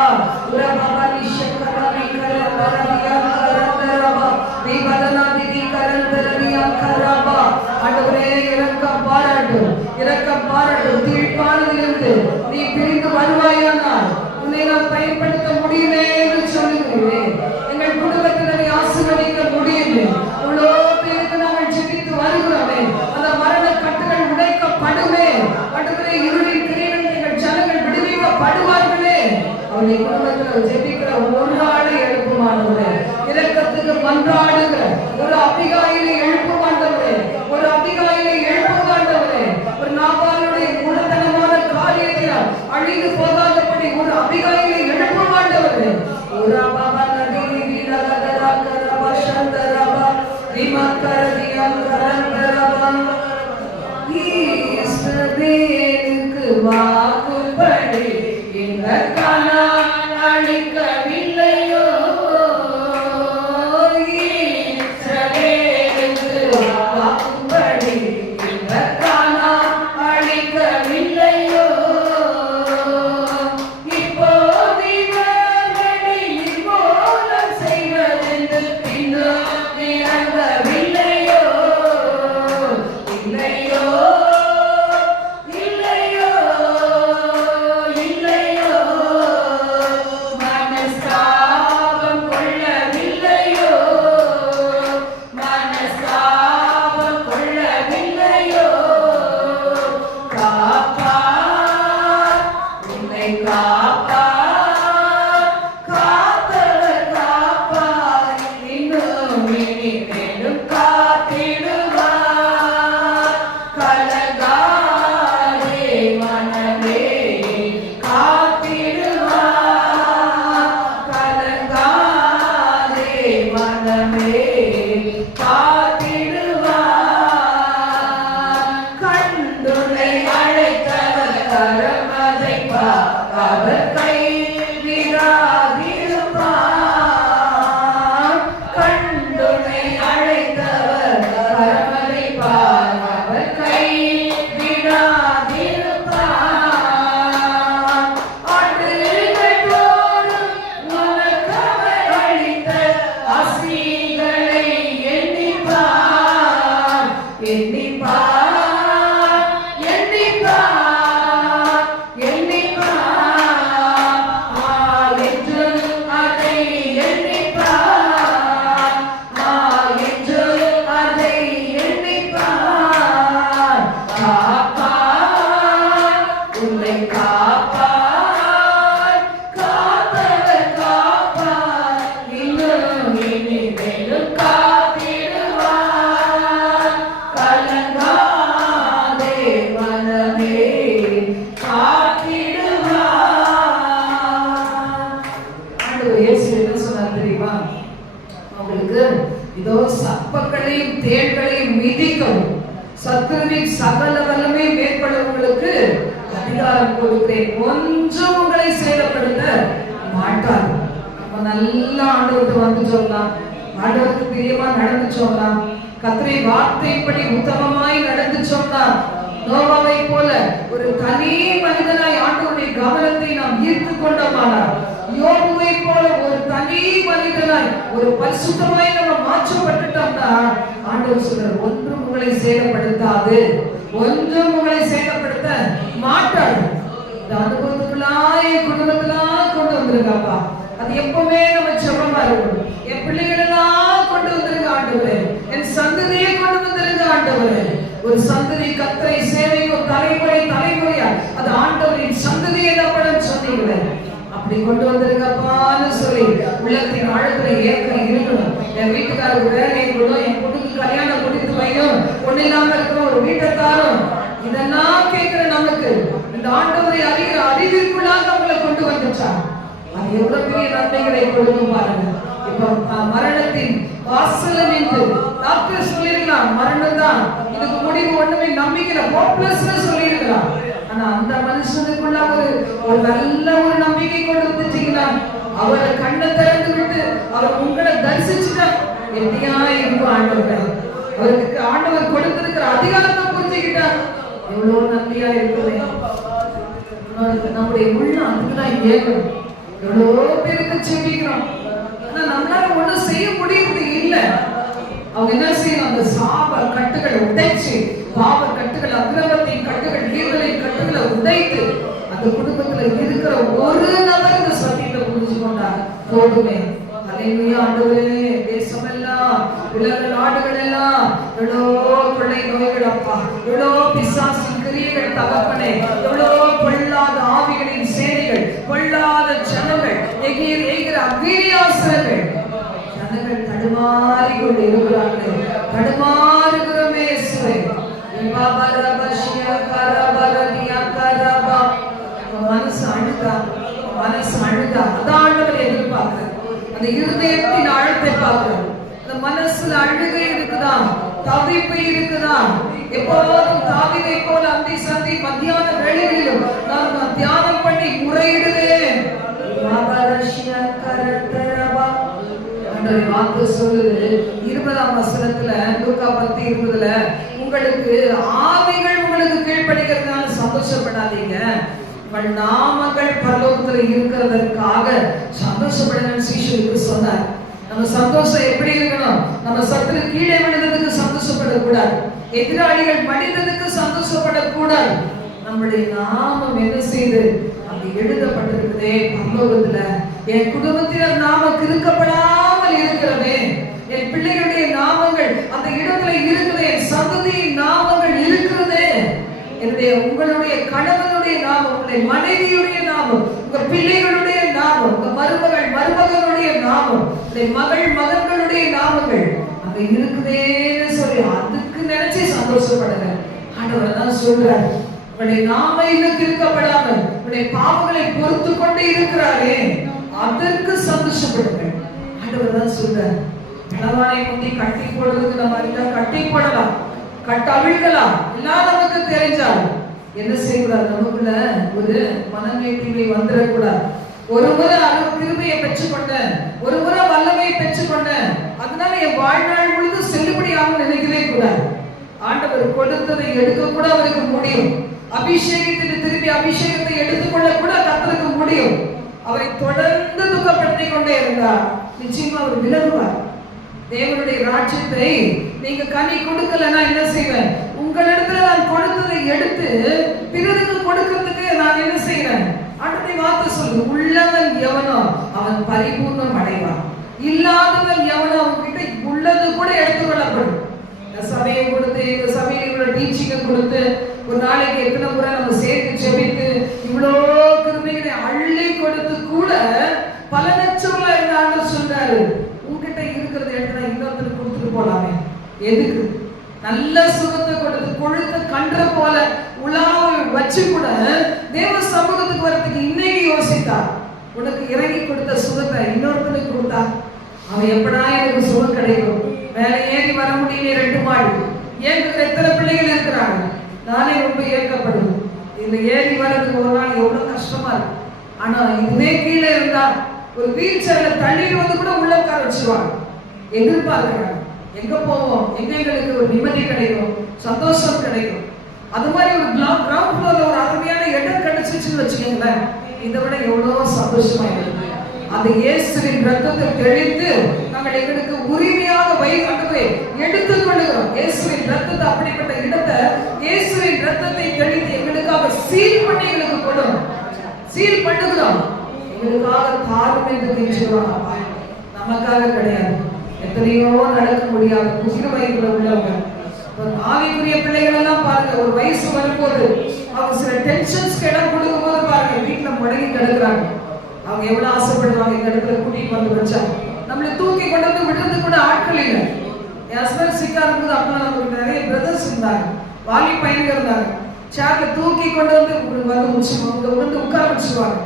உரபவனி சக்கரவி கரந்தரவியா கரந்தரவா தீபதனா திதி கரந்தரவியா கரவா. ஆண்டவரே இரக்கம் பாராட்டும், இரக்கம் பாராட்டும். தீர்ப்பானதிலிருந்து நீ பிரிந்து வருவாயானால் உன்னை நாம் பயன்படுத்த முடியுமே என்று சொல்லுகிறேன். எங்கள் குடும்பத்தினரை ஆசீர்வதிக்க முடியுமே. இவ்வளோ பேருக்கு நாங்கள் ஜெபித்து வருகிறோமே, அந்த மரண கட்டுகள் உடைக்கப்படுமே. ஆண்டவரே இருளின் கிரியைகள் எங்கள் ஜனங்கள் விடுவிக்கப்படுவார்களே. அவருடைய குடும்பத்தில் ஜெபிக்கிற ஒரு ஆளை எழுப்புமானவரே, இரக்கத்துக்கு மன்றாடுகிற ஒரு அபிகாயிலை எழுப்புமாண்டவரே, ஒரு அபிகாயிலை எழுப்புமாண்டவரே. ஒரு நாபாலுடைய மூலதனமான காரியத்தினால் அழிந்து போகாதபடி ஒரு அபிகாயிலை எழுப்புமாண்டவரே. ஒரு அபாபா நதினி வீரகதரா கரபா சந்தரபா விமக்கரதியா கரந்தரபா. ஈஸ்வரனுக்கு வாக்குப்படி இந்த கானான் அழிக்கவில்லையோ. ஈஸ்வரனுக்கு வாக்குப்படி இந்த கானான் அழிக்கவில்லையோ. இப்போது இவர்களை நிர்மூலம் செய்வதென்று இன்னும் இறங்கவில்லையோ. இல்லையோ இல்லையோ இல்லையோ. மனஸ்தாபம் கொள்ளவில்லையோ, மனஸ்தாபம் கொள்ளவில்லையோ. காப்பார் உன்னை காப்பார், காத்தவர் காப்பார், இன்னும் இனி மேலும் காத்திடுவார். கலங்காதே மனமே காத்திடுவார், கலங்காதே மனமே காத்திடுவார். கண்டுனை அழைத்தவர் கரமதைப்பார், அவர் கைவிடாதிருப்பார். கண்டுனை அழைத்தவர் கரமதைப்பார், அவர் கைவிடாதிருப்பார். ஆண்டுகள் தோறும் உனக்கவர் அளித்த ஆசீர்களை எண்ணிப்பார், எண்ணிப்பார், எண்ணிப்பார், எண்ணிப்பார். என்றும் அதை எண்ணிப்பார், என்றும் அதை எண்ணிப்பார். காப்பார் உன்னை காப்பார், காத்தவர் காப்பார், இன்னும் இனி மேலும் காத்திடுவார். கலங்காதே மனமே காத்திடுவார். ஆண்டவர் இயேசு என்ன சொன்னார் தெரியுமா? அவங்களுக்கு இதோ சர்ப்பங்களையும் தேள்களையும் மிதிக்கவும் சத்துருவின் சகல வல்லமை மேற்கொள்ளவங்களுக்கு அதிகாரம் கொடுக்கிறேன், ஒன்றும் உங்களை சேதப்படுத்த மாட்டார். நம்ம நல்ல ஆண்டவருக்கு வந்து சொல்லலாம், ஆண்டவருக்கு பிரியமா நடந்து சொல்லலாம், கர்த்தருடைய வார்த்தைப்படி உத்தமமாய் நடந்து சொன்னார். நோவாவை போல ஒரு தனி மனிதனாய் ஆண்டவருடைய கவனத்தை நாம் ஈர்த்து கொண்டோமானார். யோபுவை போல ஒரு தனி மனிதனாய் ஒரு பரிசுத்தமாய் நம்ம மாற்றப்பட்டுட்டோம்னா ஆண்டவர் சொல்றார், ஒன்றும் உங்களை சேதப்படுத்தாது, ஒன்றும் உங்களை சேதப்படுத்த மாட்டாது. இந்த அனுபவத்துக்குள்ளாய் குடும்பத்திலாம் கொண்டு வந்திருக்காப்பா. அது எப்பவுமே நம்ம செபமா இருக்கணும். என் பிள்ளைகளெல்லாம் கொண்டு வந்திருக்க ஆண்டவரே, என் சந்ததியை கொண்டு வந்திருக்க ஆண்டவரே. ஒரு சந்ததி கர்த்தரை சேவைக்கும் தலைமுறை தலைமுறையா அது ஆண்டவரின் சந்ததி என்னப்படும் சொன்னீங்களே, அப்படி கொண்டு வந்திருக்கப்பான்னு சொல்லி உள்ளத்தின் ஆழத்துல ஏக்கம் இருக்கணும். என் வீட்டுக்காரருக்கு வேலையை கொடுக்கும், என் பொண்ணுக்கு கல்யாணம் முடித்து வையும், பொண்ணு இல்லாம இருக்கிற ஒரு வீட்டை தாரும், இதெல்லாம் கேட்கிற நமக்கு இந்த ஆண்டவரை அறிகிற அறிவிற்குள்ளாக அவங்களை கொண்டு வந்துச்சா அது எவ்வளவு பெரிய நன்மைகளை கொடுக்கும் பாருங்க. இப்ப மரணத்தின் வாசல்ல நின்று டாக்டர் சொல்லிருக்கலாம் மரணம் தான், இதுக்கு முடிவு ஒண்ணுமே நம்பிக்கை ஹோப்லெஸ்னு சொல்லிருக்கலாம். ஆனா அந்த மனுஷனுக்குள்ள ஒரு நல்ல ஒரு நம்பிக்கை கொண்டு வந்துட்டீங்கன்னா, அவரை கண்ணை திறந்து விட்டு அவர் உங்களை தரிசிச்சுட்டா எப்படியா இருக்கும் ஆண்டவர். அவருக்கு ஆண்டவர் கொடுத்திருக்கிற அதிகாரத்தை புரிஞ்சுக்கிட்டா எவ்வளவு நன்மையா இருக்குது. நம்முடைய உள்ள அதுதான் ஏகணும். எவ்வளோ பேருக்கு செபிக்கிறோம், ஆனா நம்மளால ஒண்ணும் செய்ய முடியுது இல்லை. அவங்க என்ன செய்யணும், அந்த சாப கட்டுகளை உடைச்சு, பாவ கட்டுகள், அக்கிரமத்தின் கட்டுகள், தீர்களின் கட்டுகளை உடைத்து அந்த குடும்பத்துல இருக்கிற ஒரு நபர் இந்த சத்தியத்தை புரிஞ்சு கொண்டா போதுமே. அல்லேலூயா. ஆண்டவரே, தேசமெல்லாம் உலக நாடுகள் எல்லாம் எவ்வளோ கொள்ளை நோய்கள் அப்பா, எவ்வளோ பிசாசின் கிரியைகள் தகப்பனே, எவ்வளோ பொல்லாத ஆவிகளின் சேனைகள், பொல்லாத ஜனங்கள், எகிற அக்னியாசனங்கள், ஜனங்கள் தடுமாறி கொண்டு இருக்கிறார்களே, தடுமாறுகிறோமே இயேசுவே. மனசு அழுதா, மனசு அழுதா, அதான் ஆண்டவர் எதிர்பார்க்கிறார். அந்த இருதயத்தின் ஆழத்தை பார்க்கிறோம். அந்த மனசுல அழுகை இருக்குதா, தவிப்பு இருக்குதா? எப்போதும் தாவீதை போல அந்தி சந்தி மத்தியான வேளைகளிலும் நான் தியானம் பண்ணி முறையிடுவேன். வாக்கு சொல்லுது 20ஆம் வசனத்துல, லூக்கா 10:20, உங்களுக்கு ஆவிகள் உங்களுக்கு கீழ்ப்படிக்கிறதுனால சந்தோஷப்படாதீங்க, உங்கள் நாமங்கள் பரலோகத்துல இருக்கிறதற்காக சந்தோஷப்படுங்க சீஷருக்கு சொன்னார். நம்ம சந்தோஷம் எப்படி இருக்கணும்? நம்ம சத்துரு கீழே விழுந்ததுக்கு சந்தோஷப்படக்கூடாது, எதிராளிகள் மடிந்ததுக்கு சந்தோஷப்படக்கூடாது. நம்முடைய நாமம் என்ன செய்து அது எழுதப்பட்டிருக்குதே பரலோகத்துல, என் குடும்பத்தினர் நாமம் கிறுக்கப்படாமல் இருக்கிறதே, என் பிள்ளைகளுடைய நாமங்கள் அந்த இடத்துல இருக்குது, என் சந்ததியின் நாமங்கள் இருக்கிறதே, என்னுடைய உங்களுடைய கணவனுடைய நாமம், உங்களுடைய மனைவியுடைய நாமம், உங்க பிள்ளைகளுடைய நாமம், உங்க மருமகள் மருமகனுடைய நாமம், உங்களுடைய மகள் மகன்களுடைய நாமங்கள் அங்க இருக்குதேன்னு சொல்லி அதுக்கு நினைச்சு சந்தோஷப்படுங்க. ஆண்டவர் தான் சொல்றாரு, உங்களுடைய நாம இன்னும் கிறுக்கப்படாமல் உங்களுடைய பாவங்களை பொறுத்து கொண்டு இருக்கிறாரே அதற்கு சந்தோஷப்படுங்க. ஆண்டவர் தான் சொல்றாரு, பலவானை முந்தி கட்டி போடுறதுக்கு நம்ம அறிந்தா கட்டி போடலாம், கட்டவிழ்கலாம், எல்லாம் நமக்கு தெரிஞ்சாலும் என்ன செய்யக்கூடாது, நமக்குள்ள ஒரு மனநேர்மை வந்துடக்கூடாது. ஒரு முறை அவர் கிருபையை பெற்றுக்கொண்ட, ஒரு முறை வல்லமையை பெற்றுக்கொண்ட, அதனால என் வாழ்நாள் முழுது செல்லுபடியாக நினைக்கவே கூடாது. ஆண்டவர் கொடுத்ததை எடுக்க கூட அவருக்கு முடியும், அபிஷேகத்திற்கு திருப்பி அபிஷேகத்தை எடுத்துக்கொள்ள கூட கர்த்தருக்கு முடியும். அவரை தொடர்ந்து துக்கப்படுத்தி கொண்டே இருந்தார், நிச்சயமா அவர் விலகுவார். தேவனுடைய ராஜ்யத்தை நீங்க கனி கொடுக்கலன்னா என்ன செய்வேன், உங்களிடத்துல நான் கொடுத்ததை எடுத்து பிறருக்கு கொடுக்கிறதுக்கு நான் என்ன செய்வேன்? ஆண்டவருடைய வார்த்தை சொல்லு, உள்ளவன் எவனோ அவன் பரிபூர்ணம் அடைவான், இல்லாதவன் எவனோ அவன்கிட்ட உள்ளது கூட எடுத்துக்கொள்ளப்படும். இந்த சபையை கொடுத்து, இந்த சபையை இவ்வளவு டீச்சிங்கை கொடுத்து, ஒரு நாளைக்கு எத்தனை முறை நம்ம சேர்த்து செபித்து இவ்வளோ கிருபைகளை அள்ளி கொடுத்து கூட பலனற்றவர்களா இருந்தாங்க சொல்றாரு. உங்ககிட்ட இருக்கிறத எடுத்து இன்னொருத்தருக்கு கொடுத்துட்டு போலாமே, எதுக்கு? நல்ல சுகத்தை கொடுத்து கொழுத்த கன்ற போல உலாவை வச்சு கூட தேவ சமூகத்துக்கு வரதுக்கு இன்னைக்கு யோசித்தா, உனக்கு இறங்கி கொடுத்த சுகத்தை இன்னொருத்தனுக்கு கொடுத்தா அவன் எப்படா எனக்கு சுகம் கிடைக்கும்? வேலை ஏறி வர முடியல, 2 மாடி ஏங்குகிற எத்தனை பிள்ளைகள் இருக்கிறாங்க. நானே ரொம்ப ஏற்கப்படுது, இதுல ஏறி வர்றதுக்கு ஒரு நாள் எவ்வளவு கஷ்டமா இருக்கு. ஆனா இதுவே கீழே இருந்தா ஒரு வீல் சேர்ல தள்ளிட்டு வந்து கூட உள்ள உட்கார வச்சுருவாங்க. எதிர்பார்க்கிறாங்க, எங்க போவோம், எங்க எங்களுக்கு ஒரு நிம்மதி கிடைக்கும், சந்தோஷம் கிடைக்கும். அது மாதிரி ஒரு கிரவுண்ட் ஃப்ளோர்ல ஒரு அருமையான இடம் கிடைச்சிச்சுன்னு வச்சுக்கோங்களேன், இதை விட எவ்வளவு சந்தோஷமா இருக்கு. அந்த இயேசுவின் ரத்தத்தை தெளித்து நாங்கள் எங்களுக்கு உரிமையாக வைத்து எடுத்துக் கொள்ளுகிறோம். இயேசுவின் ரத்தத்தை, அப்படிப்பட்ட இடத்தை இயேசுவின் ரத்தத்தை தெளித்து எங்களுக்காக சீல் பண்ணி எங்களுக்கு கொடும், சீல் பண்ணுகிறோம். எங்களுக்காக தாரும் என்று பேசுகிறோம், நமக்காக கிடையாது. எத்தனையோ நடக்க முடியாது முதிர் வயதுல உள்ளவங்க, ஆவிக்குரிய பிள்ளைகள் எல்லாம் பாருங்க, ஒரு வயசு வரும்போது அவங்க சில டென்ஷன்ஸ்க்கு இடம் கொடுக்கும் போது பாருங்க வீட்டுல முடங்கி கிடக்குறாங்க. அவங்க எவ்வளவு ஆசைப்படுவாங்க, இந்த இடத்துல கூட்டிட்டு வந்து வச்சா நம்மளை தூக்கி கொண்டு வந்து விடுறது கூட ஆட்கள் இல்லை. என் ஹஸ்பண்ட் சிக்கா இருக்கும்போது அப்பெல்லாம் நமக்கு நிறைய பிரதர்ஸ் இருந்தாங்க, வாலி பையன்கள் இருந்தாங்க. சேர்ல தூக்கி கொண்டு வந்து உட்கார வச்சுருவாங்க,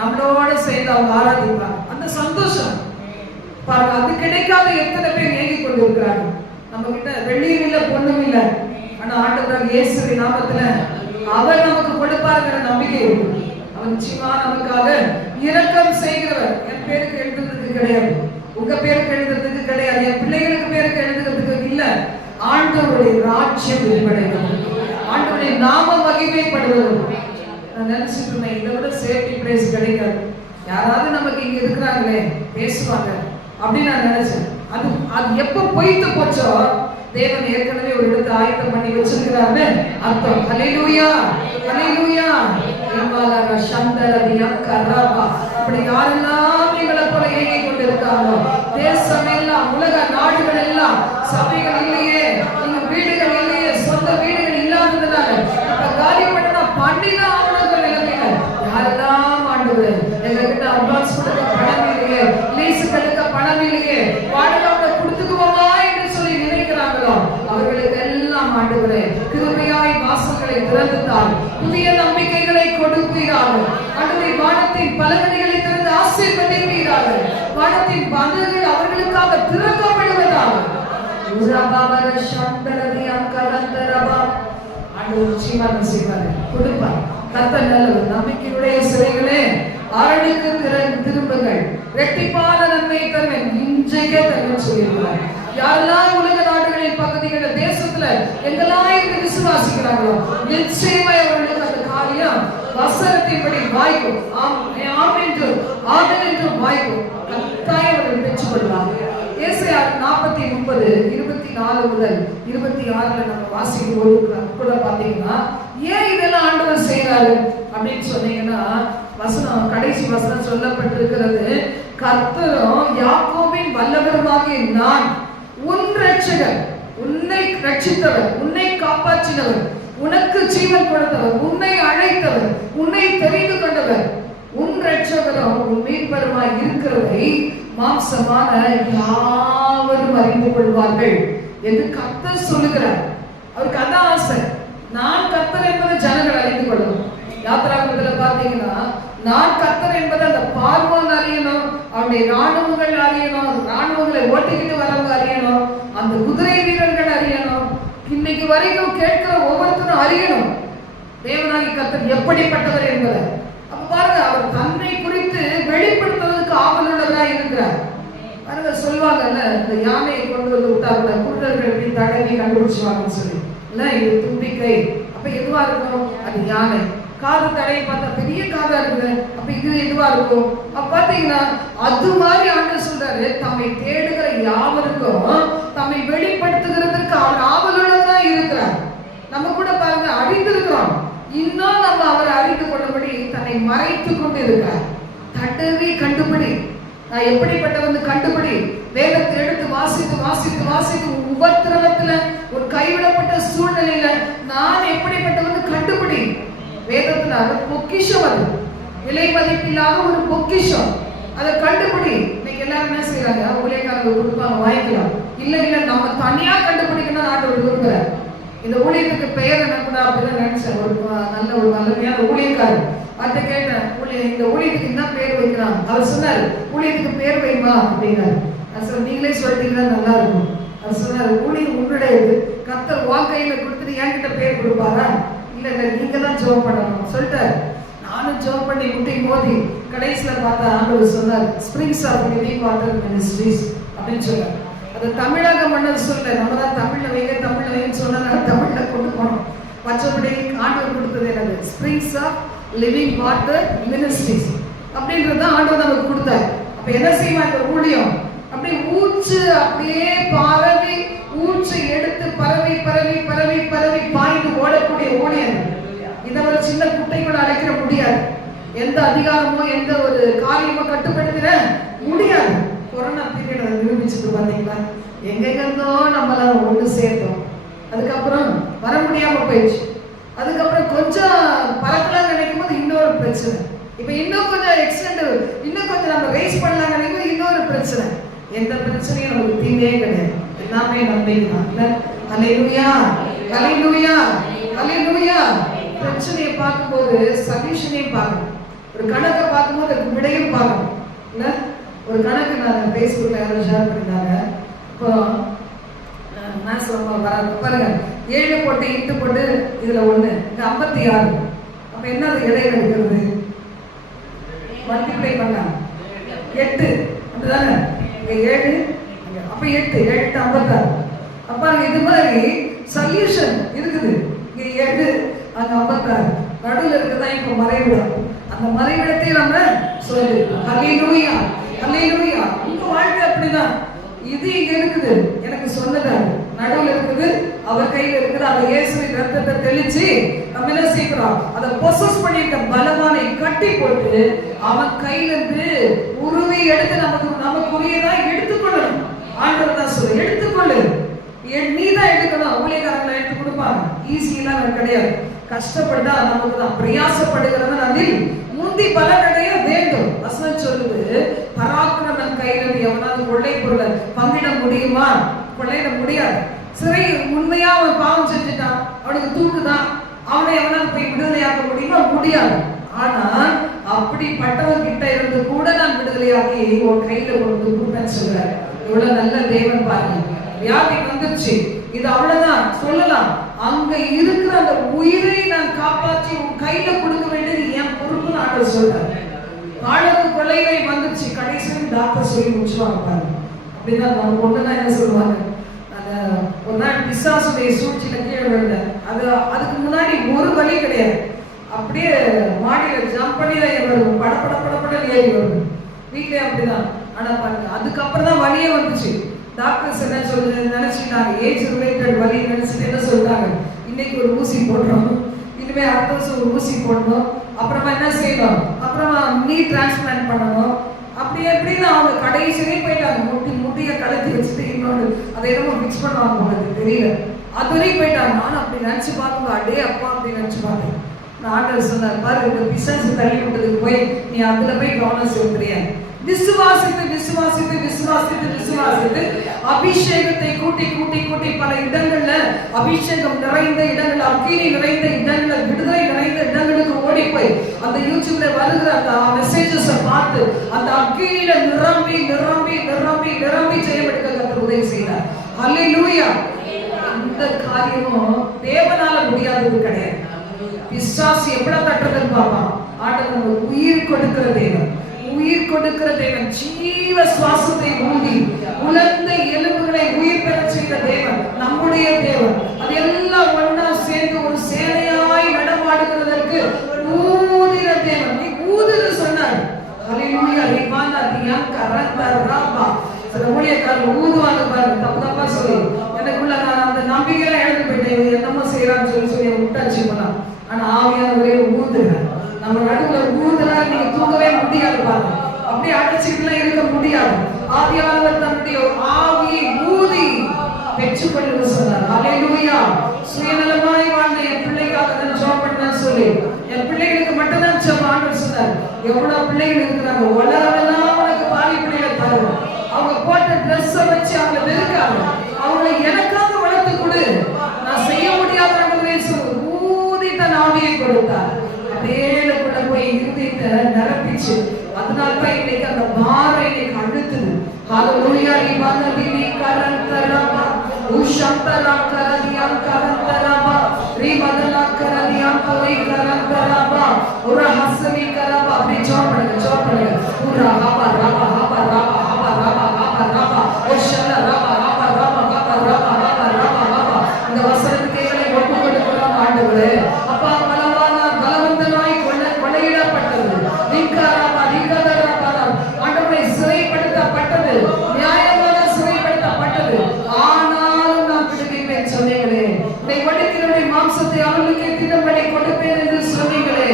நம்மளோட சேர்ந்து அவங்க ஆராதிப்பாங்க. அந்த சந்தோஷம் பாருங்க, அது கிடைக்காத எத்தனை பேர் ஏங்கி கொண்டு இருக்கிறாங்க. நம்ம கிட்ட வெள்ளியும் இல்ல பொண்ணும் இல்ல, ஆனா ஆண்டவராகிய இயேசுவின் நாமத்துல அவர் நமக்கு கொடுப்பாருங்கிற நம்பிக்கை இருக்கு. அவர் நிச்சயமா நமக்காக இரக்கம் செய்கிறவர். என் பேருக்கு எழுதுறதுக்கு கிடையாது, உங்க பேருக்கு எழுதுறதுக்கு கிடையாது, என் பிள்ளைகளுக்கு பேருக்கு எழுதுறதுக்கு இல்ல. ஆண்டவருடைய ராஜ்யம் விரிவடைவது, ஆண்டவருடைய நாம மகிமைப்படுவது. நான் நினைச்சிட்டு இருந்தேன், இதை விட சேஃப்டி பிரைஸ் கிடைக்காது. யாராவது நமக்கு இங்க இருக்கிறாங்களே பேசுவாங்க அப்படின்னு நான் நினைச்சேன். அது எப்ப பொய்த்து போச்சோ, தேவன் ஏற்கனவே ஒரு இடத்தை ஆயத்தம் பண்ணி வச்சிருக்கிறாரு அர்த்தம். ஹல்லேலூயா, ஹல்லேலூயா. இம்மாலா சந்தரதியா கராபா. அப்படி யாரெல்லாம் எங்களை போல ஏங்கி கொண்டிருக்காங்களோ, தேசம் எல்லாம், உலக நாடுகள் எல்லாம், சபைகள் இல்லையே, நீங்க வீடுகள் இல்லையே, சொந்த வீடுகள் இல்லாததுனால இப்ப காலி பண்ணா பண்ணிதான் ஆகணுங்கிற நிலைமையில யாரெல்லாம் ஆண்டவரே எங்ககிட்ட அட்வான்ஸ் கொடுக்க பணம் இல்லையே, லீஸுக்கு எடுக்க பணம் இல்லையே, வாடகை கொடுத்துக்குவோமா என்று சொல்லி நினைக்கிறாங்களோ அவர்களுக்கு எல்லாம் ஆண்டவரே கிருபையாய் வாசல்களை திறந்துத்தார், புதிய நம்பிக்கைகளை கொடுப்பீராக. ஆண்டவரே வானத்தின் பலகணிகளை திறந்து ஆசீர்வதிப்பீராக. வானத்தின் வாசல்கள் அவர்களுக்காக திறக்கப்படுவதாக. உரபாபர சந்தரதி அங்கலந்தரபா. ஆண்டவர் சீமான் செய்வார், கொடுப்பார். கர்த்தர் நல்லவர். நம்பிக்கையுடைய சிறைகளே ஆரணிக்கு திரும்புங்கள், இரட்டிப்பான நன்மை தருவேன், இன்றைக்கே தருவேன் சொல்லியிருக்கிறார். யாரெல்லாம் உலக நாடுகளின் பகுதிகளில் தேசத்துல எங்கெல்லாம் இருந்து விசுவாசிக்கிறாங்களோ நிச்சயமாய் அவர்களுக்கு அந்த காரியம் வசனத்தின்படி வாய்க்கும். ஆம் என்று வாய்க்கும். கட்டாயம் அவர்கள் பெற்றுக்கொள்வாங்க. ஏசாயா 40:30-24 முதல் 26 நம்ம வாசிக்கும் போது கூட பாத்தீங்கன்னா, ஏன் இதெல்லாம் ஆண்டவர் செய்யறாரு அப்படின்னு சொன்னீங்கன்னா, வசனம் கடைசி வசனம் சொல்லப்பட்டிருக்கிறது, கர்த்தரும் யாக்கோபின் வல்லவருமாகிய நான் உன் இரட்சகர், உன்னை ரட்சித்தவர், உன்னை காப்பாற்றினவர், உனக்கு ஜீவன் கொடுத்தவர், உன்னை அழைத்தவர், உன்னை தெரிந்து கொண்டவர், உன் இரட்சகரும் உன் மீட்பருமாய் இருக்கிறதை மாம்சமான யாவரும் அறிந்து கொள்வார்கள் என்று கர்த்தர் சொல்லுகிறார். அவருக்கு அதான் ஆசை, நான் கர்த்தர் என்பதை ஜனங்கள் அறிந்து கொள்ளணும். யாத்திராகமத்துல பாத்தீங்கன்னா, நான் கர்த்தர் என்பதை அந்த பார்வோன் அறியணும், அவனுடைய ராணுவங்கள் அறியணும், ராணுவங்களை ஓட்டிக்கிட்டு வரவங்க அறியணும், அந்த குதிரை வீரர்கள் அறியணும், இன்னைக்கு வரைக்கும் கேட்கிற ஒவ்வொருத்தரும் அறியணும் தேவனாகி கர்த்தர் எப்படிப்பட்டவர் என்பதை. அப்ப பாருங்க, அவர் தன்னை குறித்து வெளிப்படுத்துவதற்கு ஆவலுள்ளவராய் இருக்கிறார். பாருங்க, சொல்லுவாங்கல்ல, இந்த யானையை கொண்டு வந்து விட்டாங்க, குருடர்கள் எப்படி தடவி கண்டுபிடிச்சுவாங்கன்னு சொல்லி, இல்ல இது தும்பிக்கை, அப்ப எதுவா இருக்கும், அது யானை. காது தடையை பார்த்தா பெரிய காதா இருக்குது, அப்ப இது எதுவா இருக்கும். அப்ப பாத்தீங்கன்னா அது மாதிரி ஆண்டவர் சொல்றாரு, தம்மை தேடுகிற யாவருக்கும் தம்மை வெளிப்படுத்துகிறதுக்கு அவர் ஆவலுள்ளவரா இருக்கிறார். நம்ம கூட பாருங்க அறிந்திருக்கிறோம், இன்னும் நம்ம அவரை அறிந்து கொண்டபடி தன்னை மறைத்து கொண்டு இருக்கிறார். தடவி கண்டுபிடி, நான் எப்படிப்பட்டவன்னு கண்டுபிடி. வேதத்தை எடுத்து வாசித்து வாசித்து வாசித்து உபத்திரவத்துல ஒரு கைவிடப்பட்ட சூழ்நிலையில நான் எப்படிப்பட்டவன்னு கண்டுபிடி. வேதத்துல பொக்கிஷம், அது விலை மதிப்பில்லாத ஒரு பொக்கிஷம், அதை கண்டுபிடி. இன்னைக்கு எல்லாரும் என்ன செய்யறாங்க, ஊழியக்காரங்க கொடுப்பாங்க வாங்கிக்கலாம். இல்ல இல்ல நம்ம தனியா கண்டுபிடிக்கணும் ஆண்டவர் விரும்புறார். இந்த ஊழியத்துக்கு பெயர் என்ன கூட அப்படின்னு நினைச்சேன். ஒரு நல்ல ஒரு வல்லமையான ஊழியக்காரர் அதை கேட்டேன், இந்த ஊழியத்துக்கு என்ன பேர் வைக்கிறான். அவர் சொன்னார், ஊழியத்துக்கு பேர் வைமா அப்படின்னாரு. நான் சொன்ன, நீங்களே சொல்லிட்டீங்கன்னா நல்லா இருக்கும். அவர் சொன்னார், ஊழியம் உன்னுடையது, கர்த்தர் வாழ்க்கையில கொடுத்துட்டு என்கிட்ட பேர் கொடுப்பாரா? இல்ல இல்ல, நீங்க தான் ஜெபம் பண்ணணும் சொல்லிட்டாரு. நானும் ஜெபம் பண்ணி முட்டி மோதி கடைசியில பார்த்தா ஆண்டவர் சொன்னார், springs of living water ministries அப்படின்னு சொன்னார். அது தமிழக மன்னர் சொல்ல, நம்ம தான் தமிழ்ல வைங்கன்னு சொன்னா தமிழ்ல கொண்டு போனோம். மற்றபடி ஆண்டவர் கொடுத்தது என்னது, springs of living water ministries அப்படின்றது தான் ஆண்டவர் நமக்கு கொடுத்தார். அப்ப என்ன செய்வாங்க, இந்த ஊழியம் அப்படி ஊற்று அப்படியே பரவி, ஊற்றை எடுத்து பரவி பரவி பரவி பரவி பாய்ந்து ஓடக்கூடிய ஊழியம். இதை ஒரு சின்ன குட்டைக்குள்ள அடைக்கிற முடியாது. எந்த அதிகாரமோ எந்த ஒரு காரியமோ கட்டுப்படுத்திட முடியாது. கொரோனா பீரியட் அதை நிரூபிச்சுட்டு பாத்தீங்களா, எங்கெங்கிருந்தோ நம்மள ஒன்று சேர்த்தோம், அதுக்கப்புறம் வர முடியாம போயிடுச்சு. அதுக்கப்புறம் கொஞ்சம் பறக்கலாம் நினைக்கும் போது இன்னொரு பிரச்சனை, இப்ப இன்னும் கொஞ்சம் எக்ஸ்டெண்ட், இன்னும் கொஞ்சம் நம்ம ரைஸ் பண்ணலாம் நினைக்கும் போது இன்னொரு பிரச்சனை. எந்த பிரச்சனையும் நமக்கு தீமையே கிடையாது, எல்லாமே நம்பிக்கை. ஹல்லேலூயா, ஹல்லேலூயா, ஹல்லேலூயா. பிரச்சனையை பார்க்கும்போது சொல்யூஷனையும் பார்க்கணும், ஒரு கணக்கை பார்க்கும்போது அதுக்கு விடையும் பார்க்கணும். ஒரு கணக்கு நான் ஃபேஸ்புக்கில் யாரும் ஷேர் பண்ணியிருந்தாங்க. இப்போ வராது. பாருங்க, 7 போட்டு 8 போட்டு இதுல 1 இங்க 56. அப்ப என்ன இடையில இருக்கிறது? மல்டிப்ளை பண்ணா 8 அப்படிதானே? இங்க 7 அப்ப 8 8 56. அப்ப இது மாதிரி சொல்யூஷன் இருக்குது. இங்க 7 அங்க 56 நடுவில் இருக்குதான் இப்ப மறைவிடம். அந்த மறைவிடத்தை நம்ம சொல்லு. ஹல்லேலூயா ஹல்லேலூயா. உங்க வாழ்க்கை அப்படிதான். இது இங்க இருக்குது, எனக்கு சொன்னதாரு நடுவில் இருக்குது, அவர் கையில் இருக்குது. அந்த இயேசுவின் ரத்தத்தை தெளிச்சு நம்ம என்ன செய்யறோம்? அதை பொசஸ் பண்ணிருக்க பலவானை கட்டி போட்டு அவன் கையில இருந்து உருவி எடுத்து நமக்குரியதா எடுத்துக்கொள்ளணும். ஆண்டவர் தான் சொல்ல, எடுத்துக்கொள்ளு, நீ தான் எடுக்கணும். ஊழியக்காரங்களை எடுத்து கொடுப்பாங்க, ஈஸியெல்லாம் கிடையாது. கஷ்டப்பட்டா நமக்கு தான், பிரயாசப்படுகிறவன் அதில் முந்தி பலனடைய வேண்டும். வசனம் சொல்லுது, பராக்கிரமன் கையில் எவனாவது கொள்ளை பொருளை பங்கிட முடியுமா? கொள்ளையிட முடியாது. சிறை உண்மையா அவன் பாவம் செஞ்சுட்டான், அவனுக்கு தூக்குதான், அவனை எவனாவது போய் விடுதலையாக்க முடியுமா? முடியாது. ஆனா அப்படிப்பட்டவன் கிட்ட இருந்து கூட நான் விடுதலையாக்கி உன் கையில கொண்டு கொடுப்பேன்னு சொல்றாரு. இவ்வளவு நல்ல தேவன் பாருங்க. வியாதி வந்துருச்சு, இது அவ்வளவுதான் சொல்லலாம். அங்க இருக்கிற அந்த உயிரை நான் காப்பாற்றி உன் கையில கொடுக்க வேண்டியது என் பொறுப்புன்னு ஆண்டவர் சொல்றாரு. ஆளுக்கு கொள்ளையை வந்துருச்சு, கடைசியில் டாக்டர் சொல்லி முடிச்சுவாங்க பாருங்க. அப்படின்னா நம்ம ஒண்ணுதான் என்ன சொல்லுவாங்க, அந்த ஒரு நாள் பிசாசுடைய சூழ்ச்சியில கீழே விழுந்தேன். அதுக்கு முன்னாடி ஒரு வழி கிடையாது. அப்படியே மாடியில ஜம்ப் பண்ணி தான் வருது, படப்பட படப்பட ஏறி வருது. வீட்லயே அப்படிதான். ஆனா பாருங்க, அதுக்கப்புறம் தான் வழியே வந்துச்சு. டாக்டர்ஸ் என்ன சொல்றது நினைச்சுட்டாங்க, ஏஜ் ரிலேட்டட் வலி நினைச்சிட்டு என்ன சொல்றாங்க, இன்னைக்கு ஒரு ஊசி போடுறோம், இனிமே அடுத்த வருஷம் ஒரு ஊசி போடணும், அப்புறமா என்ன செய்யணும், அப்புறமா நீ டிரான்ஸ்பிளான்ட் பண்ணணும். அப்படியே எப்படின்னு அவங்க கடைசியே போயிட்டாங்க. முட்டியை கலத்தி வச்சுட்டு இன்னொன்று அதை என்னமோ ஃபிக்ஸ் பண்ணுவாங்க போனது தெரியல, அதுவரையும் போயிட்டாங்க. நானும் அப்படி நினைச்சு பார்க்கும்போது அடே அப்பா அப்படி நினைச்சு பார்த்தேன். நான் ஆண்டவர் சொன்னார், பாரு இந்த பிசாசு தள்ளி விட்டதுக்கு போய் நீ அதுல போய் கவனம் செலுத்துறியா? விசுவாசித்து விசுவாசித்து விசுவாசித்து விசுவாசித்து அபிஷேகத்தை கூட்டி கூட்டி கூட்டி பல இடங்கள்ல அபிஷேகம் நிறைந்த இடங்கள், அக்கினி நிறைந்த இடங்கள், விடுதலை நிறைந்த இடங்களுக்கு ஓடி போய் அந்த யூடியூப்ல வருகிற அந்த மெசேஜஸ் பார்த்து அந்த அக்கினியில நிரம்பி நிரம்பி நிரம்பி நிரம்பி செய்யப்பட்ட கர்த்தர் உதவி செய்தார். ஹல்லேலூயா. இந்த காரியமும் தேவனால முடியாதது கிடையாது. பிசாசு எவ்வளவு தட்டுறதுன்னு பார்ப்பான். ஆண்டவர் உயிர் கொடுக்கிற தேவன், உயிர் கொடுக்கிற தேவன், ஜீவ சுவாசத்தை ஊதி உலர்ந்த எலும்புகளை உயிர் பெற செய்த தேவன் நம்முடைய தேவன். அது எல்லாம் ஒன்னா சேர்ந்து ஒரு சேனையாய் நடமாடுகிறதற்கு ஊதிர தேவன். நீ ஊதுன்னு சொன்னார். ஹல்லேலூயா. ரிபானா தியான் கரந்தராபா. சில ஊழியக்காரர் ஊதுவாங்க பாருங்க, தப்பு தப்பா சொல்லி எனக்குள்ள நான் அந்த நம்பிக்கையில எழுந்து போயிட்டேன், என்னமோ செய்யறான்னு சொல்லி விட்டாச்சு போனா. ஆனா ஆவியானவரே ஊதுறார். நம்ம நடுவுல ஊதுறாரு, நீங்க தூங்கவே முடியாது பாருங்க, அப்படியே அடைச்சிட்டுலாம் இருக்க முடியாது. ஆவியானவர் தன்னுடைய ஆவியை ஊதி பெற்றுக்கொண்டு சொன்னார். ஹல்லேலூயா. சுயநலமாய் வாழ்ந்த என் பிள்ளைக்காக தான் ஜெபம் பண்ணேன்னு சொல்லி என் பிள்ளைகளுக்கு மட்டும் தான் ஜெபம் ஆண்டவர் சொன்னார். எவ்வளவு பிள்ளைகள் இருக்கிறாங்க, உலகமெல்லாம் உனக்கு பாதி பிள்ளைகளை தருவோம். அவங்க போட்ட ட்ரெஸ்ஸை வச்சு அவங்க வெறுக்காங்க, அவங்களை எனக்காக வளர்த்து கொடு, நான் செய்ய முடியாத ஊதி தன் ஆவியை கொடுத்தார். மேலுக்குள்ள போய் இருதயத்தை நிரப்பிச்சு, அதனால்தான் இன்னைக்கு அந்த பாரம் இன்னைக்கு அழுத்துது. ஹல்லேலூயா. ரிமனதினி கரந்தரபா உஷந்தரா கரதியான் கரந்தரபா ரிமதனா கரதியான் போய் கரந்தரபா ஒரு ஹஸ்மி கரபா. அப்படி ஜெபம் பண்ணுங்க. உரா ஹபா ரபா ஹபா ரபா ஹபா ரபா ஹபா ரபா உஷல ரபா ஹபா ரபா ஹபா ரபா ஹபா ரபா ஹபா. இந்த வசனத்துக்கு எங்களை ஒப்பு கொடுக்கிறோம் ஆண்டவரே. அப்பா ஆண்டவரை சிறைப்படுத்தப்பட்டது, நியாயமாக சிறைப்படுத்தப்பட்டது, ஆனாலும் நான் விடுவிப்பேன் சொன்னீங்களே. உன்னை ஒடுக்கினுடைய மாம்சத்தை அவர்களுக்கு திட்டப்படி கொடுப்பேன் என்று சொன்னீங்களே.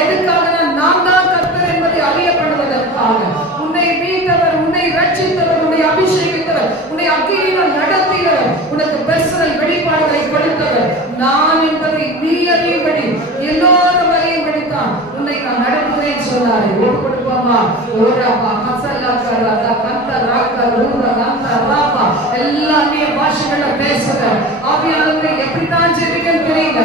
எதுக்காக? நான் தான் கர்த்தர் என்பதை அறியப்படுவதற்காக. உன்னை மீட்டவர், உன்னை ரட்சித்தவர், உன்னை அபிஷேகித்தவர், உன்னை அக்கினியால் நடத்தியவர், உனக்கு பர்சனல் வெளிப்பாடுகளை கொடுத்தவர் நான் என்பதை நீ அறியும்படி, எல்லோரும் அறியும்படித்தான் உன்னை நான் நடத்துவேன் சொன்னாரே. ஓடு கொடுப்போமா? ஓராபா மசல்லா கரதா கந்த ராக்கா ரூரா கந்த ராபா. எல்லாமே பாஷைகள பேசுற ஆவியானவரே எப்படிதான் ஜெபிக்கணும் தெரியல.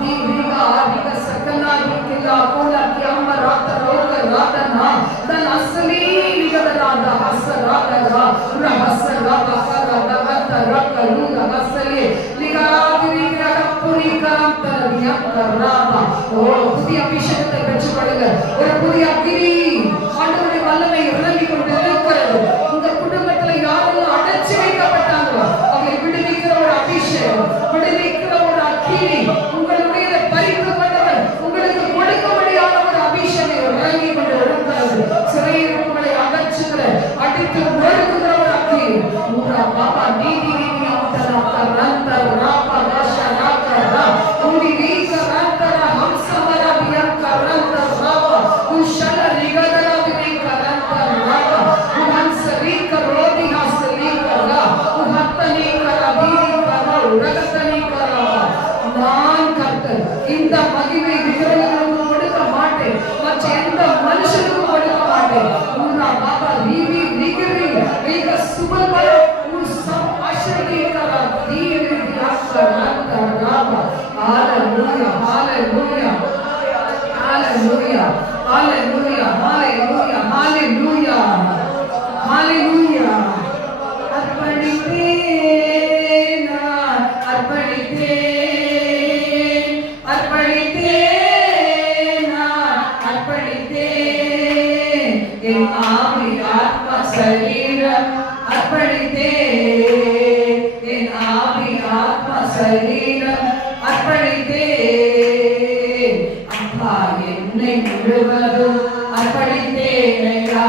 நீ நீங்க ஆதிக சக்கனா நீங்க கோலா கியாம ராத்த ரோக ராதனா தன் அஸ்லி நிகதராதா ஹஸ்ராதா ரஹஸ்ரா பகரதா கந்த ரக்கருத வசலே லிகாதிரி ரகப்புரி கரந்தரியம் கராபா. ஓ, புதிய அபிஷேகத்தை பெற்றுக்கொள்ளுங்க. ஒரு புதிய அக்கினி ஆண்டவருடைய வல்லமை இறங்கி கொண்டு இருக்கிறது. உங்க குடும்பத்துல யாரெல்லாம் அடைச்சி வைக்கப்பட்டாங்களோ அவங்களை விடுவிக்கிற ஒரு அபிஷேகம், விடுவிக்கிற ஒரு அக்கினி உங்களுடைய பறித்து கொண்டவர் உங்களுக்கு கொடுக்க முடியாத ஒரு அபிஷேகம் இறங்கி கொண்டு இருக்கிறது. சிறையில் உங்களை அகற்றுகிற அடித்து ஒடுக்குகிற ஒரு அக்கினி. ஊரா பாபா நீதி நீதி அந்தரா ரந்தர ராபா ராஷராகரா ஊடி வீக ரந்தர ஹம்சமர பியங்க ரந்தர ராபா உஷல ரிகதர பியங்க ரந்தர ராபா உஹன்ச வீக ரோதி ஹாசலி கரா உஹத்தனி கரா வீதி கரா உரகத்தனி கரா. நான் கர்த்தர், இந்த மகிமை விக்கிரகங்களுக்கு கொடுக்க மாட்டேன், மற்ற எந்த மனுஷனுக்கும் கொடுக்க மாட்டேன். ஊரா பாபா வீவி விகிரி வீக சுபல்பர உசம் அஷரி கரா தீவி வியாக்க ரந்தர ராபா. ஹalleluya hallelujah hallelujah hallelujah hallelujah hallelujah hallelujah. அர்ப்பணித்தேன் நான் அர்ப்பணித்தேன் அர்ப்பணித்தேன் நான் அர்ப்பணித்தேன் என் ஆவி ஆத்மா சரீரம் அர்ப்பணித்தேன் என் ஆவி ஆத்மா சரீரம் அர்ப்பணித்தேன். அப்பா என்னை முழுவதும் அர்ப்பணித்தேனையா.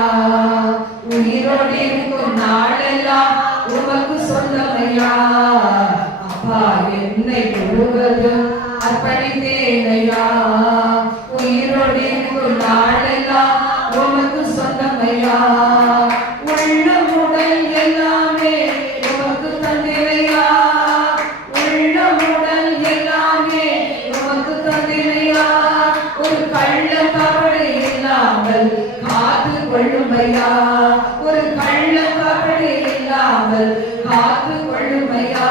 உயிரோடு இருக்கும் நாளெல்லாம் உமக்கு சொந்தமையா. அப்பா என்னை முழுவதும் அர்ப்பணித்தேனையா. உயிரோடு இருக்கும் நாளெல்லாம் உமக்கு சொந்தமையா. உள்ள உடல் எல்லாமே உமக்கு தந்திரையா. உள்ள உடல் எல்லாமே உமக்கு தந்திரையா. ஒரு கள்ள கபடி இல்லாமல் காத்து கொள்ளுமையா. ஒரு கள்ள கபடி இல்லாமல் காத்து கொள்ளுமையா.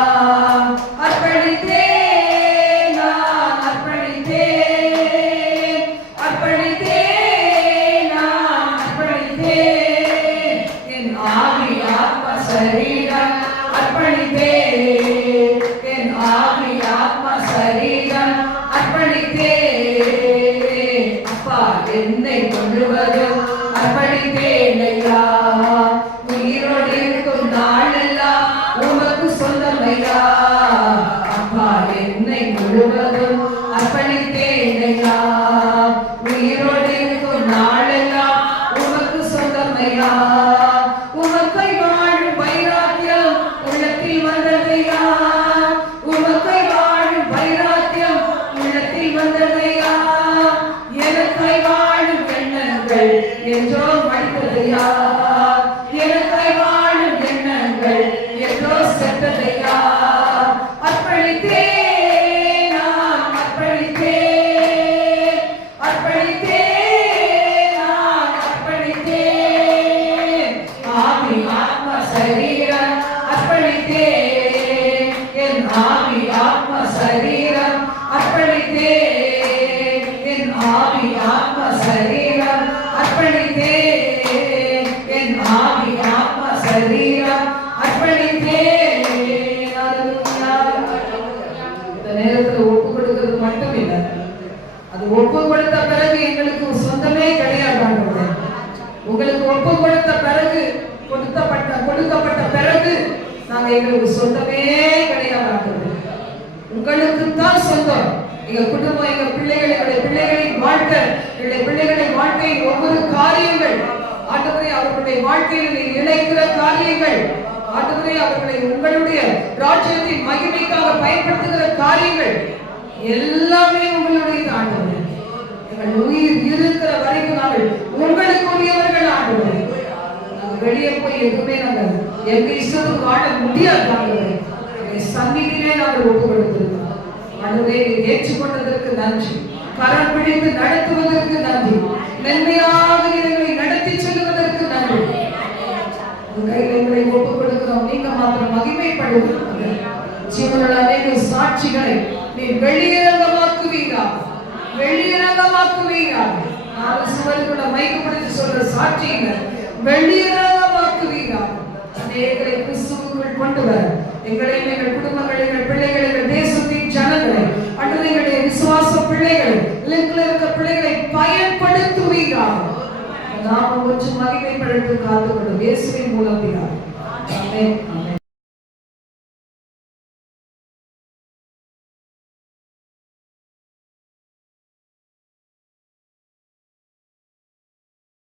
அர்ப்பணித்தேன் நான் அர்ப்பணித்தேன் அர்ப்பணித்தேன் நான் அர்ப்பணித்தேன் என் ஆவி ஆத்மா சரீரம் அர்ப்பணித்தேன் என் ஆவி ஆத்மா சரீரம் அர்ப்பணித்தேன். அப்பா என்னை முழுவதும் அர்ப்பணித்தேனையா. உயிரோடு இருக்கும் நாளெல்லாம் உமக்கு சொந்தமையா. அப்பா என்னை முழுவதும் அர்ப்பணித்தேனையா. உயிரோடு இருக்கும் நாளெல்லாம் உமக்கு சொந்தமையா. உமக்கை வாழும் வைராக்கியம் உள்ளத்தில் வந்ததையா. உமக்கை வாழும் வைராக்கியம் உள்ளத்தில் வந்ததையா. எனக்கை வாழும் எண்ணங்கள் என்றோ மடித்ததையா. எனக்கை வாழும் எண்ணங்கள் என்றோ செத்ததையா. அர்ப்பணித்தேன் நான் அர்ப்பணித்தேன் அர்ப்பணித்தேன் நான் அர்ப்பணித்தேன். ஆவி ஆத்மா சரீரம் அர்ப்பணித்தேன் என் ஆவி ஆத்மா சரீரம் அர்ப்பணித்தேன் என் ஆவி ஆத்மா சரீரம் அர்ப்பணித்தேன் என் ஆவி ஆத்மா சரீரம் அர்ப்பணித்தேன். இந்த நேரத்தில் ஒப்பு கொடுக்கிறது மட்டும் இல்லை, அது ஒப்பு கொடுத்த பிறகு எங்களுக்கு சொந்தமே கிடையாது. உங்களுக்கு ஒப்பு கொடுத்த பிறகு கொடுக்கப்பட்ட பிறகு நாங்க எங்களுக்கு சொந்தமே கிடையாது. உங்களுக்கு தான் சொந்தம். எங்க குடும்பம், எங்க பிள்ளைகள், எங்களுடைய பிள்ளைகளின் வாழ்க்கை, எங்களுடைய பிள்ளைகளின் வாழ்க்கையின் ஒவ்வொரு காரியங்கள் ஆண்டவரே, அவர்களுடைய வாழ்க்கையில் இணைக்கிற காரியங்கள் ஆண்டவரே, அவர்களை உங்களுடைய ராஜ்யத்தின் மகிமைக்காக பயன்படுத்துகிற காரியங்கள் எல்லாமே உங்களுடைய ஆண்டவரே. எங்கள் உயிர் இருக்கிற வரைக்கும் நாங்கள் உங்களுக்கு உரியவர்கள் ஆண்டவரே. நாங்கள் வெளியே போய் எதுவுமே நாங்கள் எங்க இஷ்டத்துக்கு வாழ முடியாது ஆண்டவரே. சந்நிதியிலே நாங்கள் ஒப்பு கொடுத்திருக்கிறோம் ஆண்டவரே. ஏற்றுக்கொண்டதற்கு நன்றி. கரம் பிடித்து நடத்துவதற்கு நன்றி. மென்மையாக எங்களை நடத்தி செல்வதற்கு நன்றி. கையில் எங்களை ஒப்புக் கொடுக்கிறோம். நீங்க மாத்திரம் மகிமைப்படுவீங்க. ஜீவனுள்ள அநேக சாட்சிகளை நீ வெளியரங்கமாக்குவீராக, வெளியரங்கமாக்குவீராக. நாலு சுவருக்குள்ள மைக்கப்படுத்தி சொல்ற சாட்சிகளை வெளியரங்கமாக்குவீராக. அநேகரை கிறிஸ்துவுக்குள் கொண்டு வர எங்களையும் எங்கள் குடும்பங்களை, எங்கள் பிள்ளைகளை, எங்கள் தேசத்தின் ஜனங்களை, ஆண்டவரே எங்களுடைய விசுவாச பிள்ளைகளை, இல்லத்தில் இருக்கிற பிள்ளைகளை பயன்படுத்துவீராக. நாம கொஞ்சம் மகிமைப்படுத்த காத்துக்கொள்ளும் இயேசுவின் மூலம் பிதாவே. ஆமென்.